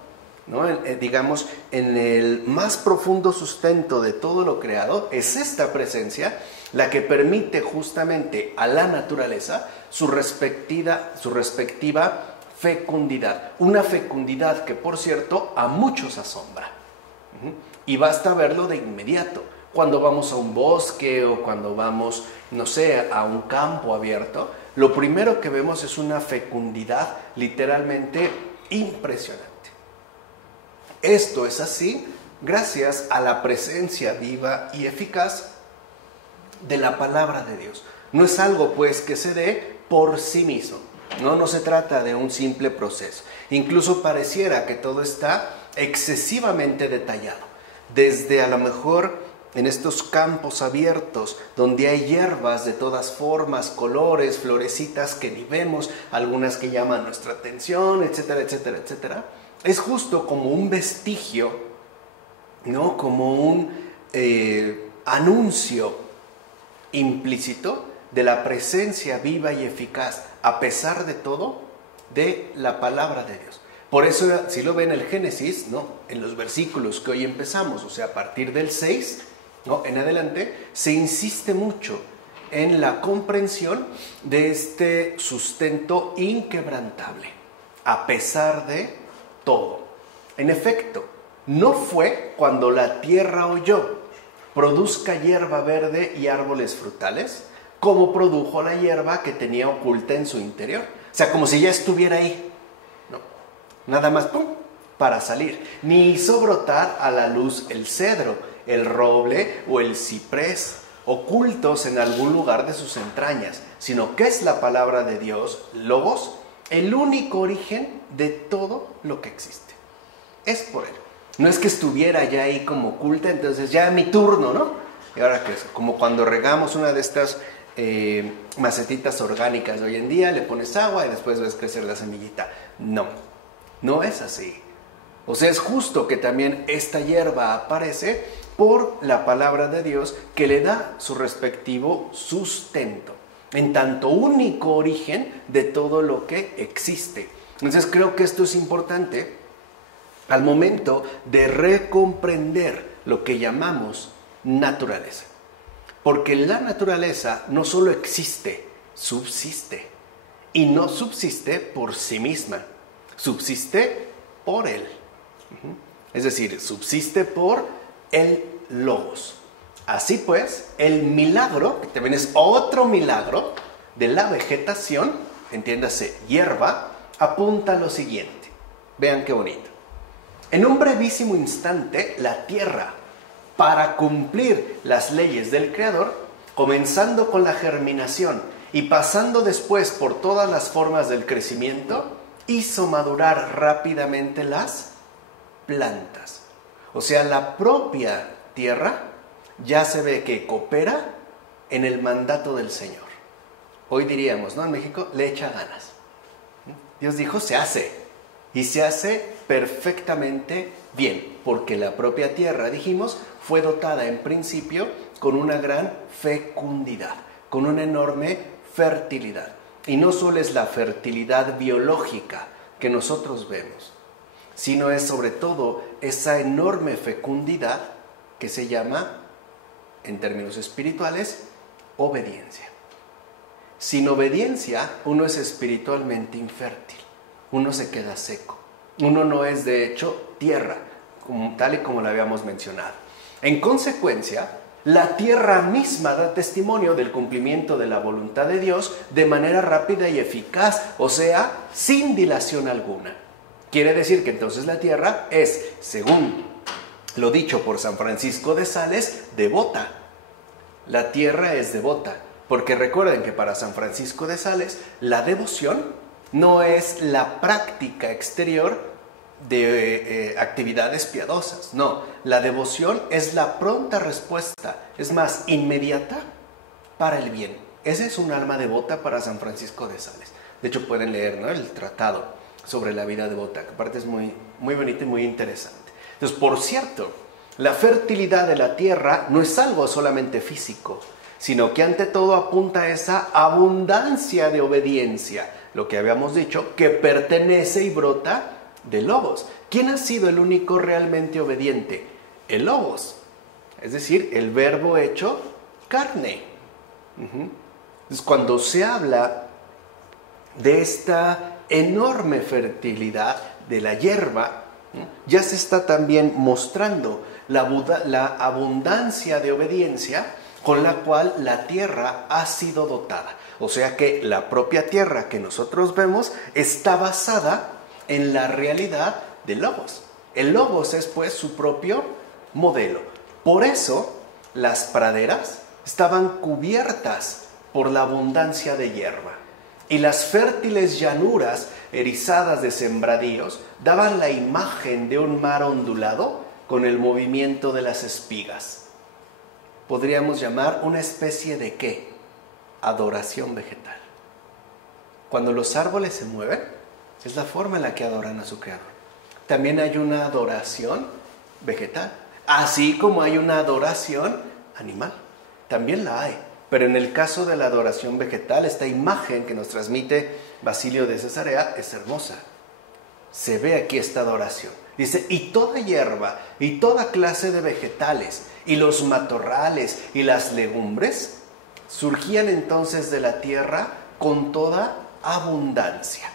¿No? Digamos, en el más profundo sustento de todo lo creado, es esta presencia la que permite justamente a la naturaleza su respectiva fecundidad. Una fecundidad que, por cierto, a muchos asombra. Y basta verlo de inmediato. Cuando vamos a un bosque o cuando vamos, no sé, a un campo abierto, lo primero que vemos es una fecundidad literalmente impresionante. Esto es así gracias a la presencia viva y eficaz de la palabra de Dios. No es algo pues que se dé por sí mismo. No se trata de un simple proceso. Incluso pareciera que todo está excesivamente detallado. Desde a lo mejor en estos campos abiertos donde hay hierbas de todas formas, colores, florecitas que ni vemos, algunas que llaman nuestra atención, etcétera, etcétera, etcétera. Es justo como un vestigio, ¿no? Como un anuncio implícito de la presencia viva y eficaz, a pesar de todo, de la palabra de Dios. Por eso, si lo ven en el Génesis, ¿no? En los versículos que hoy empezamos, o sea, a partir del 6, ¿no? En adelante, se insiste mucho en la comprensión de este sustento inquebrantable, a pesar de todo. En efecto, no fue cuando la tierra oyó: produzca hierba verde y árboles frutales, como produjo la hierba que tenía oculta en su interior. O sea, como si ya estuviera ahí. No, nada más, ¡pum!, para salir. Ni hizo brotar a la luz el cedro, el roble o el ciprés, ocultos en algún lugar de sus entrañas, sino que es la palabra de Dios, Logos, el único origen de todo lo que existe. Es por Él. No es que estuviera ya ahí como oculta, entonces ya mi turno, ¿no? Y ahora que es como cuando regamos una de estas macetitas orgánicas de hoy en día, le pones agua y después ves crecer la semillita. No, no es así. O sea, es justo que también esta hierba aparece por la palabra de Dios que le da su respectivo sustento, en tanto único origen de todo lo que existe. Entonces creo que esto es importante al momento de recomprender lo que llamamos naturaleza. Porque la naturaleza no solo existe, subsiste. Y no subsiste por sí misma, subsiste por Él. Es decir, subsiste por el Logos. Así pues, el milagro, que también es otro milagro de la vegetación, entiéndase hierba, apunta a lo siguiente. Vean qué bonito. En un brevísimo instante, la tierra, para cumplir las leyes del Creador, comenzando con la germinación y pasando después por todas las formas del crecimiento, hizo madurar rápidamente las plantas. O sea, la propia tierra ya se ve que coopera en el mandato del Señor. Hoy diríamos, ¿no? En México, le echa ganas. Dios dijo, se hace. Y se hace perfectamente bien, porque la propia tierra, dijimos, fue dotada en principio con una gran fecundidad, con una enorme fertilidad. Y no solo es la fertilidad biológica que nosotros vemos, sino es sobre todo esa enorme fecundidad que se llama, en términos espirituales, obediencia. Sin obediencia, uno es espiritualmente infértil, uno se queda seco, uno no es de hecho tierra, tal y como lo habíamos mencionado. En consecuencia, la tierra misma da testimonio del cumplimiento de la voluntad de Dios de manera rápida y eficaz, o sea, sin dilación alguna. Quiere decir que entonces la tierra es, según lo dicho por San Francisco de Sales, devota. La tierra es devota, porque recuerden que para San Francisco de Sales la devoción no es la práctica exterior de actividades piadosas, no, la devoción es la pronta respuesta, es más, inmediata para el bien. Ese es un alma devota para San Francisco de Sales. De hecho pueden leer, ¿no?, el tratado sobre la vida devota, que aparte es muy, muy bonito y muy interesante. Entonces, por cierto, la fertilidad de la tierra no es algo solamente físico, sino que ante todo apunta a esa abundancia de obediencia, lo que habíamos dicho, que pertenece y brota de Logos. ¿Quién ha sido el único realmente obediente? El Logos, es decir, el verbo hecho carne. Entonces, cuando se habla de esta enorme fertilidad de la hierba, ya se está también mostrando la abundancia de obediencia con la cual la tierra ha sido dotada. O sea que la propia tierra que nosotros vemos está basada en la realidad del Logos. El Logos es pues su propio modelo. Por eso las praderas estaban cubiertas por la abundancia de hierba y las fértiles llanuras erizadas de sembradíos daban la imagen de un mar ondulado con el movimiento de las espigas. Podríamos llamar una especie de ¿qué? Adoración vegetal. Cuando los árboles se mueven, es la forma en la que adoran a su creador. También hay una adoración vegetal, así como hay una adoración animal. También la hay. Pero en el caso de la adoración vegetal, esta imagen que nos transmite Basilio de Cesarea es hermosa. Se ve aquí esta adoración. Dice, y toda hierba y toda clase de vegetales y los matorrales y las legumbres surgían entonces de la tierra con toda abundancia.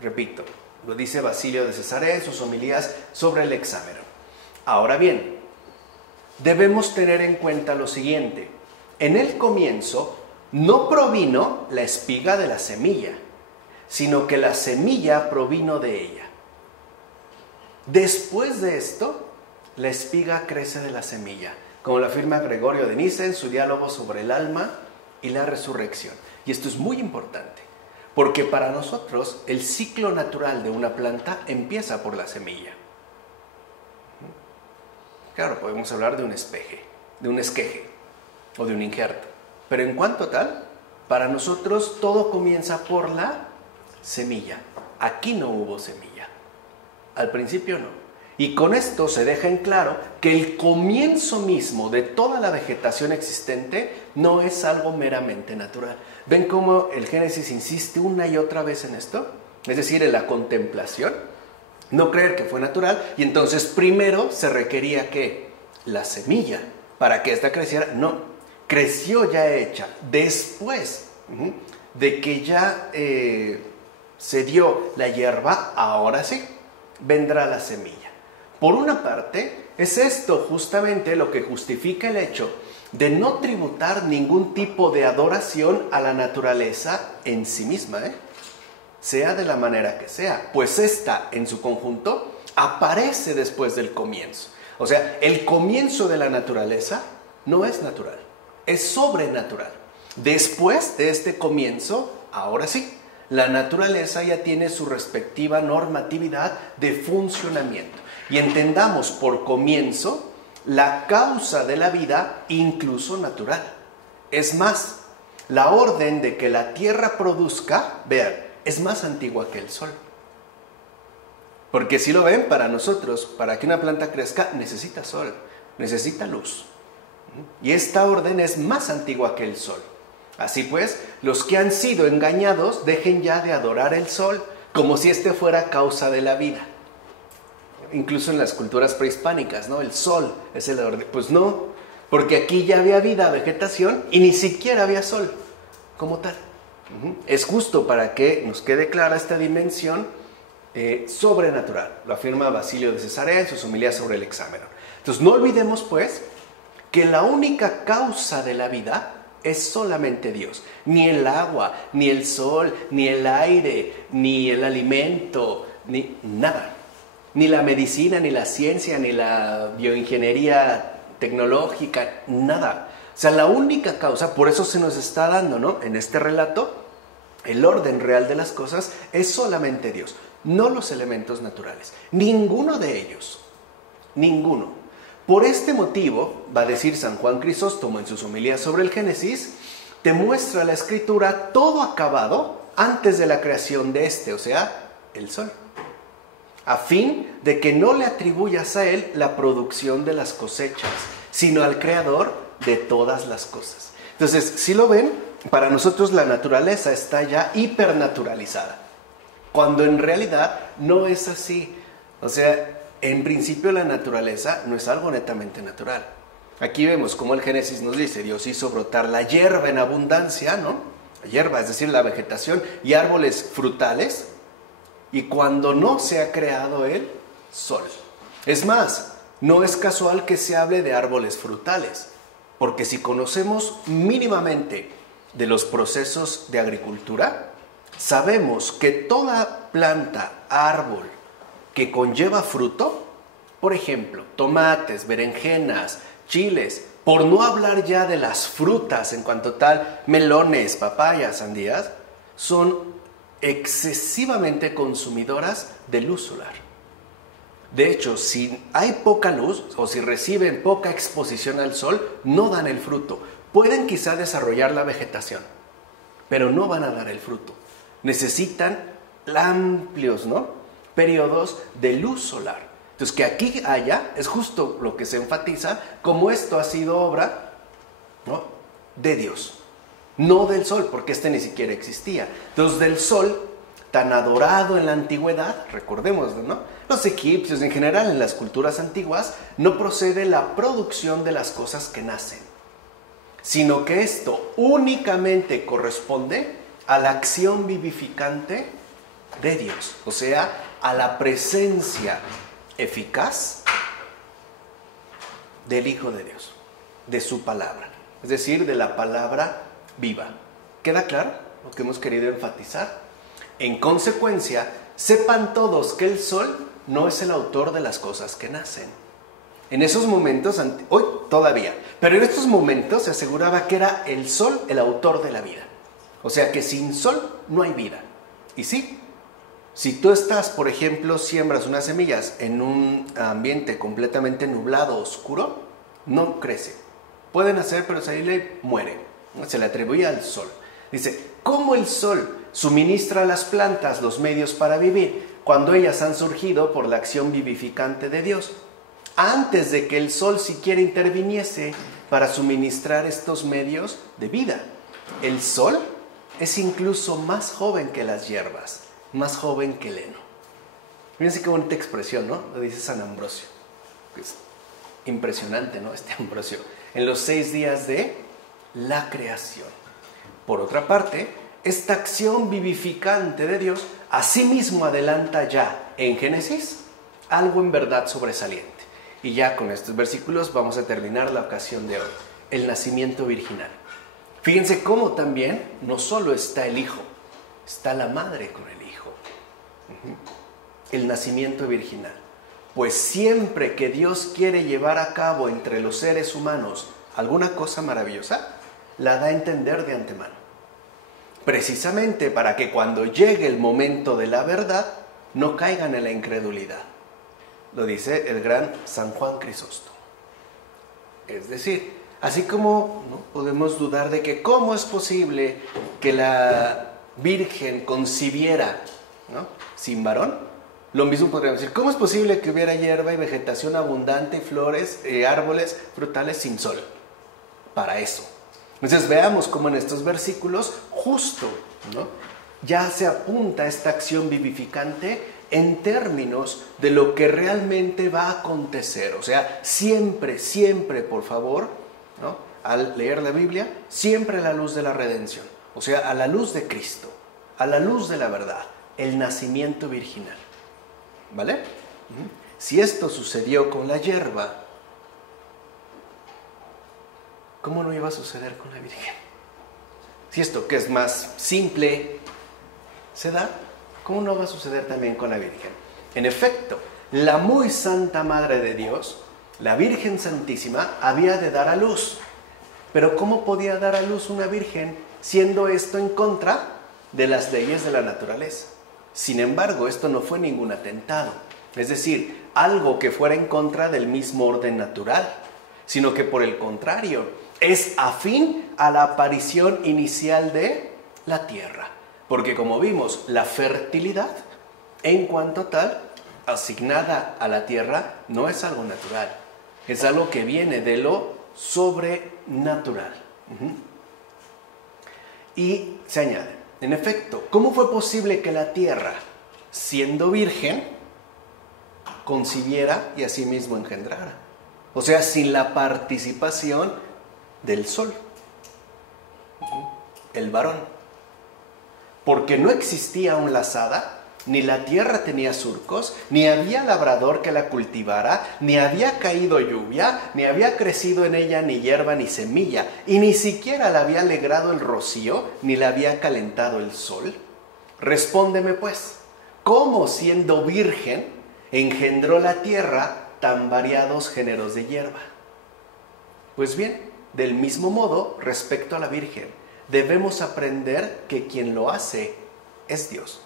Repito, lo dice Basilio de Cesarea en sus homilías sobre el Hexámero. Ahora bien, debemos tener en cuenta lo siguiente. En el comienzo no provino la espiga de la semilla, sino que la semilla provino de ella. Después de esto, la espiga crece de la semilla, como lo afirma Gregorio de Niza en su diálogo sobre el alma y la resurrección. Y esto es muy importante. Porque para nosotros el ciclo natural de una planta empieza por la semilla. Claro, podemos hablar de un esqueje o de un injerto. Pero en cuanto tal, para nosotros todo comienza por la semilla. Aquí no hubo semilla. Al principio no. Y con esto se deja en claro que el comienzo mismo de toda la vegetación existente no es algo meramente natural. ¿Ven cómo el Génesis insiste una y otra vez en esto? Es decir, en la contemplación. No creer que fue natural. Y entonces primero se requería que la semilla, para que ésta creciera, no, creció ya hecha. Después de que ya se dio la hierba, ahora sí, vendrá la semilla. Por una parte, es esto justamente lo que justifica el hecho de no tributar ningún tipo de adoración a la naturaleza en sí misma, sea de la manera que sea, pues esta en su conjunto aparece después del comienzo. O sea, el comienzo de la naturaleza no es natural, es sobrenatural. Después de este comienzo, ahora sí, la naturaleza ya tiene su respectiva normatividad de funcionamiento. Y entendamos por comienzo la causa de la vida, incluso natural. Es más, la orden de que la tierra produzca, vean, es más antigua que el sol. Porque si lo ven, para nosotros, para que una planta crezca, necesita sol, necesita luz. Y esta orden es más antigua que el sol. Así pues, los que han sido engañados dejen ya de adorar el sol, como si este fuera causa de la vida. Incluso en las culturas prehispánicas, ¿no? El sol es el orden. Pues no, porque aquí ya había vida, vegetación, y ni siquiera había sol como tal. Es justo para que nos quede clara esta dimensión sobrenatural. Lo afirma Basilio de Cesarea en sus homilías sobre el Hexámeron. Entonces, no olvidemos, pues, que la única causa de la vida es solamente Dios. Ni el agua, ni el sol, ni el aire, ni el alimento, ni nada. Ni la medicina, ni la ciencia, ni la bioingeniería tecnológica, nada. O sea, la única causa, por eso se nos está dando, ¿no? En este relato, el orden real de las cosas es solamente Dios, no los elementos naturales. Ninguno de ellos, ninguno. Por este motivo, va a decir San Juan Crisóstomo en sus homilías sobre el Génesis, te muestra la Escritura todo acabado antes de la creación de o sea, el sol, a fin de que no le atribuyas a él la producción de las cosechas, sino al Creador de todas las cosas. Entonces, si lo ven, para nosotros la naturaleza está ya hipernaturalizada, cuando en realidad no es así. O sea, en principio la naturaleza no es algo netamente natural. Aquí vemos cómo el Génesis nos dice, Dios hizo brotar la hierba en abundancia, ¿no? La hierba, es decir, la vegetación y árboles frutales, y cuando no se ha creado el sol. Es más, no es casual que se hable de árboles frutales, porque si conocemos mínimamente de los procesos de agricultura, sabemos que toda planta, árbol, que conlleva fruto, por ejemplo, tomates, berenjenas, chiles, por no hablar ya de las frutas en cuanto tal, melones, papayas, sandías, son excesivamente consumidoras de luz solar. De hecho, si hay poca luz o si reciben poca exposición al sol, no dan el fruto. Pueden quizá desarrollar la vegetación, pero no van a dar el fruto. Necesitan amplios, periodos de luz solar. Entonces, que aquí haya, es justo lo que se enfatiza, como esto ha sido obra, de Dios, no del sol, porque este ni siquiera existía. Entonces, del sol, tan adorado en la antigüedad, recordémoslo, los egipcios, en general en las culturas antiguas, no procede la producción de las cosas que nacen, sino que esto únicamente corresponde a la acción vivificante de Dios, o sea, a la presencia eficaz del Hijo de Dios, de su palabra, es decir, de la palabra viva. ¿Queda claro lo que hemos querido enfatizar? En consecuencia, sepan todos que el sol no es el autor de las cosas que nacen. En esos momentos, hoy todavía, pero en estos momentos se aseguraba que era el sol el autor de la vida. O sea que sin sol no hay vida. Y sí, si tú estás, por ejemplo, siembras unas semillas en un ambiente completamente nublado, oscuro, no crece. Pueden hacer, pero ahí le muere. Se le atribuye al sol. Dice, ¿cómo el sol suministra a las plantas los medios para vivir cuando ellas han surgido por la acción vivificante de Dios? Antes de que el sol siquiera interviniese para suministrar estos medios de vida. El sol es incluso más joven que las hierbas, más joven que el heno. Fíjense qué bonita expresión, ¿no? Lo dice San Ambrosio. Es impresionante, ¿no? Este Ambrosio. En los 6 días de la creación. Por otra parte, esta acción vivificante de Dios asimismo adelanta ya en Génesis algo en verdad sobresaliente. Y ya con estos versículos vamos a terminar la ocasión de hoy. El nacimiento virginal. Fíjense cómo también no solo está el Hijo, está la Madre con el Hijo. El nacimiento virginal. Pues siempre que Dios quiere llevar a cabo entre los seres humanos alguna cosa maravillosa, la da a entender de antemano. Precisamente para que cuando llegue el momento de la verdad, no caigan en la incredulidad. Lo dice el gran San Juan Crisóstomo. Es decir, así como podemos dudar de que cómo es posible que la Virgen concibiera sin varón, lo mismo podríamos decir, ¿cómo es posible que hubiera hierba y vegetación abundante y flores, árboles frutales sin sol? Para eso. Entonces veamos cómo en estos versículos justo, ¿no?, ya se apunta esta acción vivificante en términos de lo que realmente va a acontecer. O sea, siempre, siempre, por favor, ¿no?, al leer la Biblia, siempre a la luz de la redención. O sea, a la luz de Cristo, a la luz de la verdad, el nacimiento virginal. ¿Vale? Si esto sucedió con la hierba, ¿cómo no iba a suceder con la Virgen? Si esto, que es más simple, se da, ¿cómo no va a suceder también con la Virgen? En efecto, la muy santa Madre de Dios, la Virgen Santísima, había de dar a luz. Pero ¿cómo podía dar a luz una virgen siendo esto en contra de las leyes de la naturaleza? Sin embargo, esto no fue ningún atentado, es decir, algo que fuera en contra del mismo orden natural, sino que por el contrario, es afín a la aparición inicial de la tierra. Porque como vimos, la fertilidad, en cuanto tal, asignada a la tierra, no es algo natural, es algo que viene de lo sobrenatural. Y se añade, en efecto, ¿cómo fue posible que la tierra, siendo virgen, concibiera y asimismo engendrara? O sea, sin la participación del sol, el varón. Porque no existía aún la azada, ni la tierra tenía surcos, ni había labrador que la cultivara, ni había caído lluvia, ni había crecido en ella ni hierba ni semilla, y ni siquiera la había alegrado el rocío, ni la había calentado el sol. Respóndeme pues, ¿cómo siendo virgen engendró la tierra tan variados géneros de hierba? Pues bien, del mismo modo, respecto a la Virgen, debemos aprender que quien lo hace es Dios.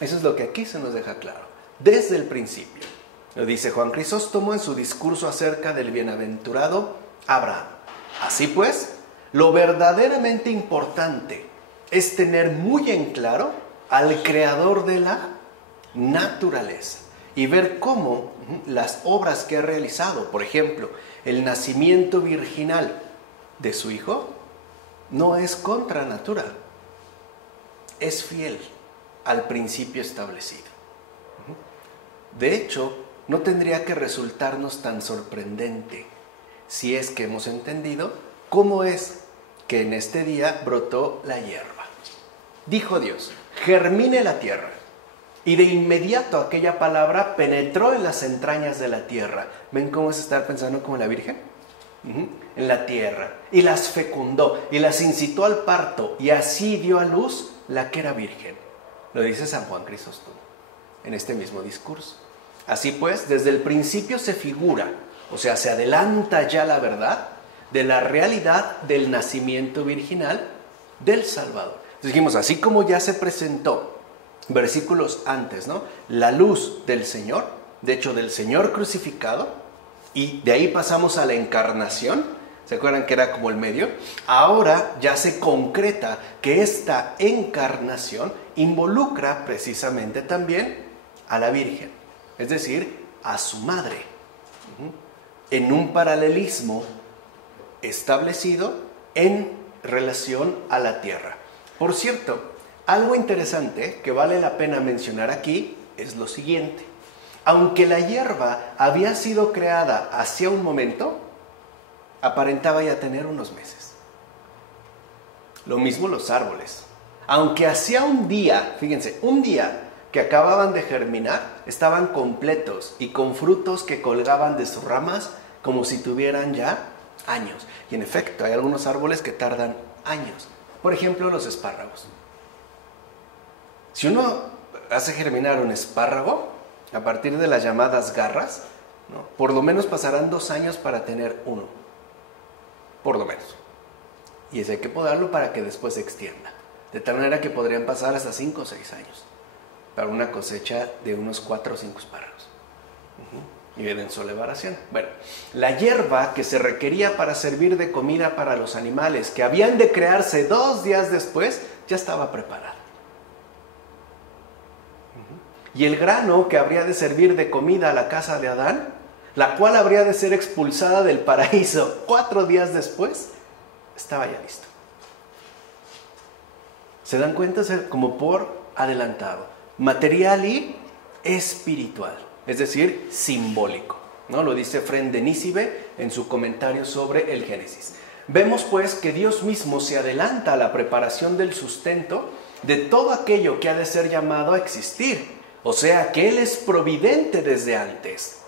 Eso es lo que aquí se nos deja claro, desde el principio. Lo dice Juan Crisóstomo en su discurso acerca del bienaventurado Abraham. Así pues, lo verdaderamente importante es tener muy en claro al creador de la naturaleza y ver cómo las obras que ha realizado, por ejemplo, el nacimiento virginal de su hijo, no es contra natura, es fiel al principio establecido. De hecho, no tendría que resultarnos tan sorprendente si es que hemos entendido cómo es que en este día brotó la hierba. Dijo Dios, germine la tierra. Y de inmediato aquella palabra penetró en las entrañas de la tierra. ¿Ven cómo es estar pensando como la Virgen? En la tierra. Y las fecundó y las incitó al parto y así dio a luz la que era virgen. Lo dice San Juan Crisóstomo en este mismo discurso. Así pues, desde el principio se figura, o sea, se adelanta ya la verdad de la realidad del nacimiento virginal del Salvador. Entonces dijimos, así como ya se presentó versículos antes, ¿no?, la luz del Señor, de hecho del Señor crucificado, y de ahí pasamos a la encarnación. ¿Se acuerdan que era como el medio? Ahora ya se concreta que esta encarnación involucra precisamente también a la Virgen, es decir, a su madre, en un paralelismo establecido en relación a la tierra. Por cierto, algo interesante que vale la pena mencionar aquí es lo siguiente. Aunque la hierba había sido creada hacia un momento, aparentaba ya tener unos meses. Lo mismo los árboles. Aunque hacía un día, fíjense, un día que acababan de germinar, estaban completos y con frutos que colgaban de sus ramas como si tuvieran ya años. Y en efecto, hay algunos árboles que tardan años. Por ejemplo, los espárragos. Si uno hace germinar un espárrago, a partir de las llamadas garras, ¿no?, por lo menos pasarán 2 años para tener uno. Por lo menos. Y eso hay que podarlo para que después se extienda. De tal manera que podrían pasar hasta 5 o 6 años para una cosecha de unos 4 o 5 espárragos. Y en su elevación. Bueno, la hierba que se requería para servir de comida para los animales, que habían de crearse 2 días después, ya estaba preparada. Y el grano que habría de servir de comida a la casa de Adán, la cual habría de ser expulsada del paraíso 4 días después, estaba ya listo. ¿Se dan cuenta? Como por adelantado. Material y espiritual, es decir, simbólico, ¿no? Lo dice Efrén de Nícibe en su comentario sobre el Génesis. Vemos pues que Dios mismo se adelanta a la preparación del sustento de todo aquello que ha de ser llamado a existir. O sea, que Él es providente desde antes.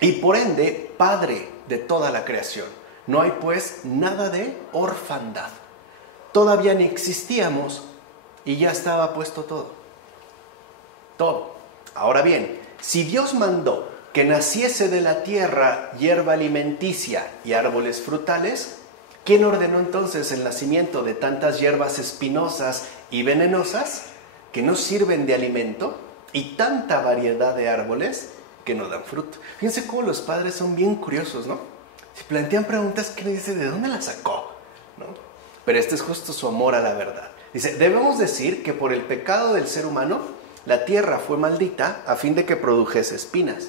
Y por ende, Padre de toda la creación. No hay pues nada de orfandad. Todavía ni existíamos y ya estaba puesto todo. Todo. Ahora bien, si Dios mandó que naciese de la tierra hierba alimenticia y árboles frutales, ¿quién ordenó entonces el nacimiento de tantas hierbas espinosas y venenosas que no sirven de alimento y tanta variedad de árboles que no dan fruto? Fíjense cómo los padres son bien curiosos, ¿no? Si plantean preguntas, ¿qué le dice? ¿De dónde la sacó? ¿No? Pero este es justo su amor a la verdad. Dice, debemos decir que por el pecado del ser humano, la tierra fue maldita a fin de que produjese espinas,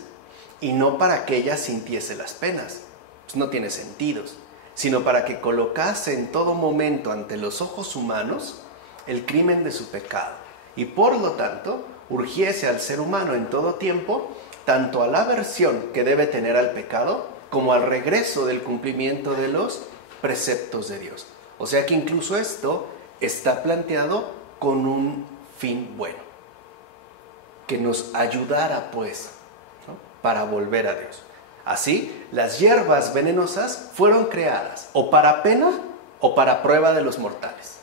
y no para que ella sintiese las penas, pues no tiene sentidos, sino para que colocase en todo momento ante los ojos humanos el crimen de su pecado, y por lo tanto urgiese al ser humano en todo tiempo, tanto a la aversión que debe tener al pecado, como al regreso del cumplimiento de los preceptos de Dios. O sea que incluso esto está planteado con un fin bueno, que nos ayudara pues, ¿no?, para volver a Dios. Así, las hierbas venenosas fueron creadas o para pena o para prueba de los mortales.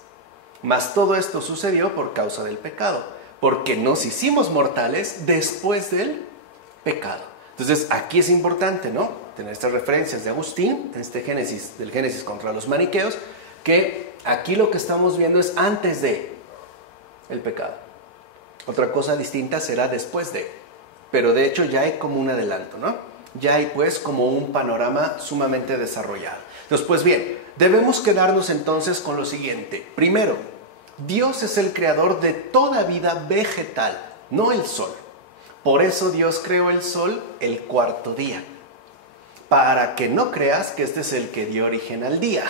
Mas todo esto sucedió por causa del pecado, porque nos hicimos mortales después del pecado. Entonces, aquí es importante, ¿no?, tener estas referencias de Agustín, en este Génesis, del Génesis contra los maniqueos, que aquí lo que estamos viendo es antes de el pecado. Otra cosa distinta será después de, pero de hecho ya hay como un adelanto, ¿no? Ya hay pues como un panorama sumamente desarrollado. Entonces, pues bien, debemos quedarnos entonces con lo siguiente. Primero, Dios es el creador de toda vida vegetal, no el sol. Por eso Dios creó el sol el cuarto día, para que no creas que este es el que dio origen al día,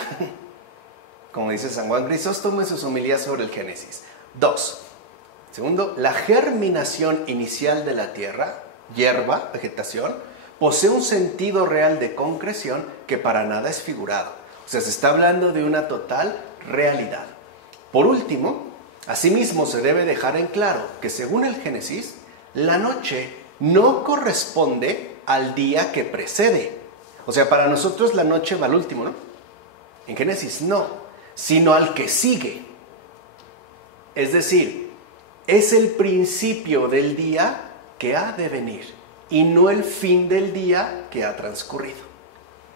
como dice San Juan Crisóstomo en sus homilías sobre el Génesis. 2. Segundo, la germinación inicial de la tierra, hierba, vegetación, posee un sentido real de concreción que para nada es figurado. O sea, se está hablando de una total realidad. Por último, asimismo se debe dejar en claro que según el Génesis, la noche no corresponde al día que precede. O sea, para nosotros la noche va al último, ¿no? En Génesis no, sino al que sigue. Es decir, es el principio del día que ha de venir y no el fin del día que ha transcurrido.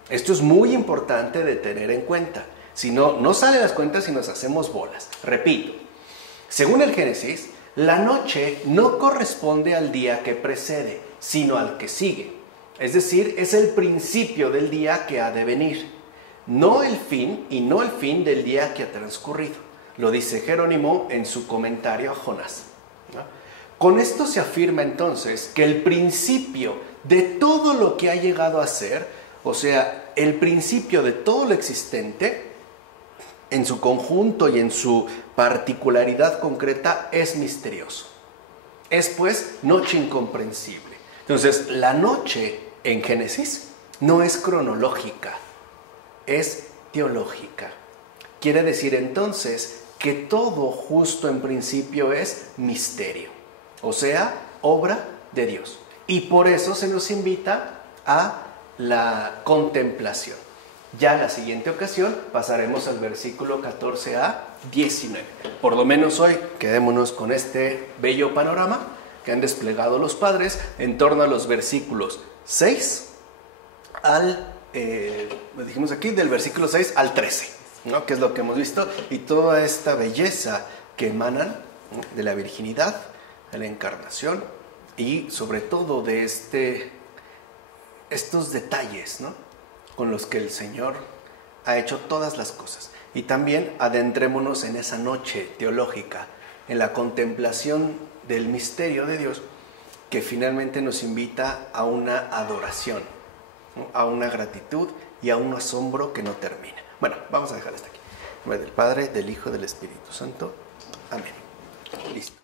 Esto es muy importante de tener en cuenta. Si no, no salen las cuentas y nos hacemos bolas. Repito, según el Génesis, la noche no corresponde al día que precede, sino al que sigue. Es decir, es el principio del día que ha de venir, no el fin y no el fin del día que ha transcurrido. Lo dice Jerónimo en su comentario a Jonás, ¿no? Con esto se afirma entonces que el principio de todo lo que ha llegado a ser, o sea, el principio de todo lo existente, en su conjunto y en su particularidad concreta, es misterioso. Es pues noche incomprensible. Entonces, la noche en Génesis no es cronológica, es teológica. Quiere decir entonces que todo justo en principio es misterio, o sea, obra de Dios. Y por eso se nos invita a la contemplación. Ya en la siguiente ocasión pasaremos al versículo 14 a 19. Por lo menos hoy quedémonos con este bello panorama que han desplegado los padres en torno a los versículos 6 al, dijimos aquí, del versículo 6 al 13, ¿no?, que es lo que hemos visto, y toda esta belleza que emanan, ¿no?, de la virginidad, de la encarnación y sobre todo de estos detalles, ¿no?, con los que el Señor ha hecho todas las cosas. Y también adentrémonos en esa noche teológica, en la contemplación del misterio de Dios, que finalmente nos invita a una adoración, ¿no?, a una gratitud y a un asombro que no termina. Bueno, vamos a dejar hasta aquí. En nombre del Padre, del Hijo, del Espíritu Santo. Amén. Listo.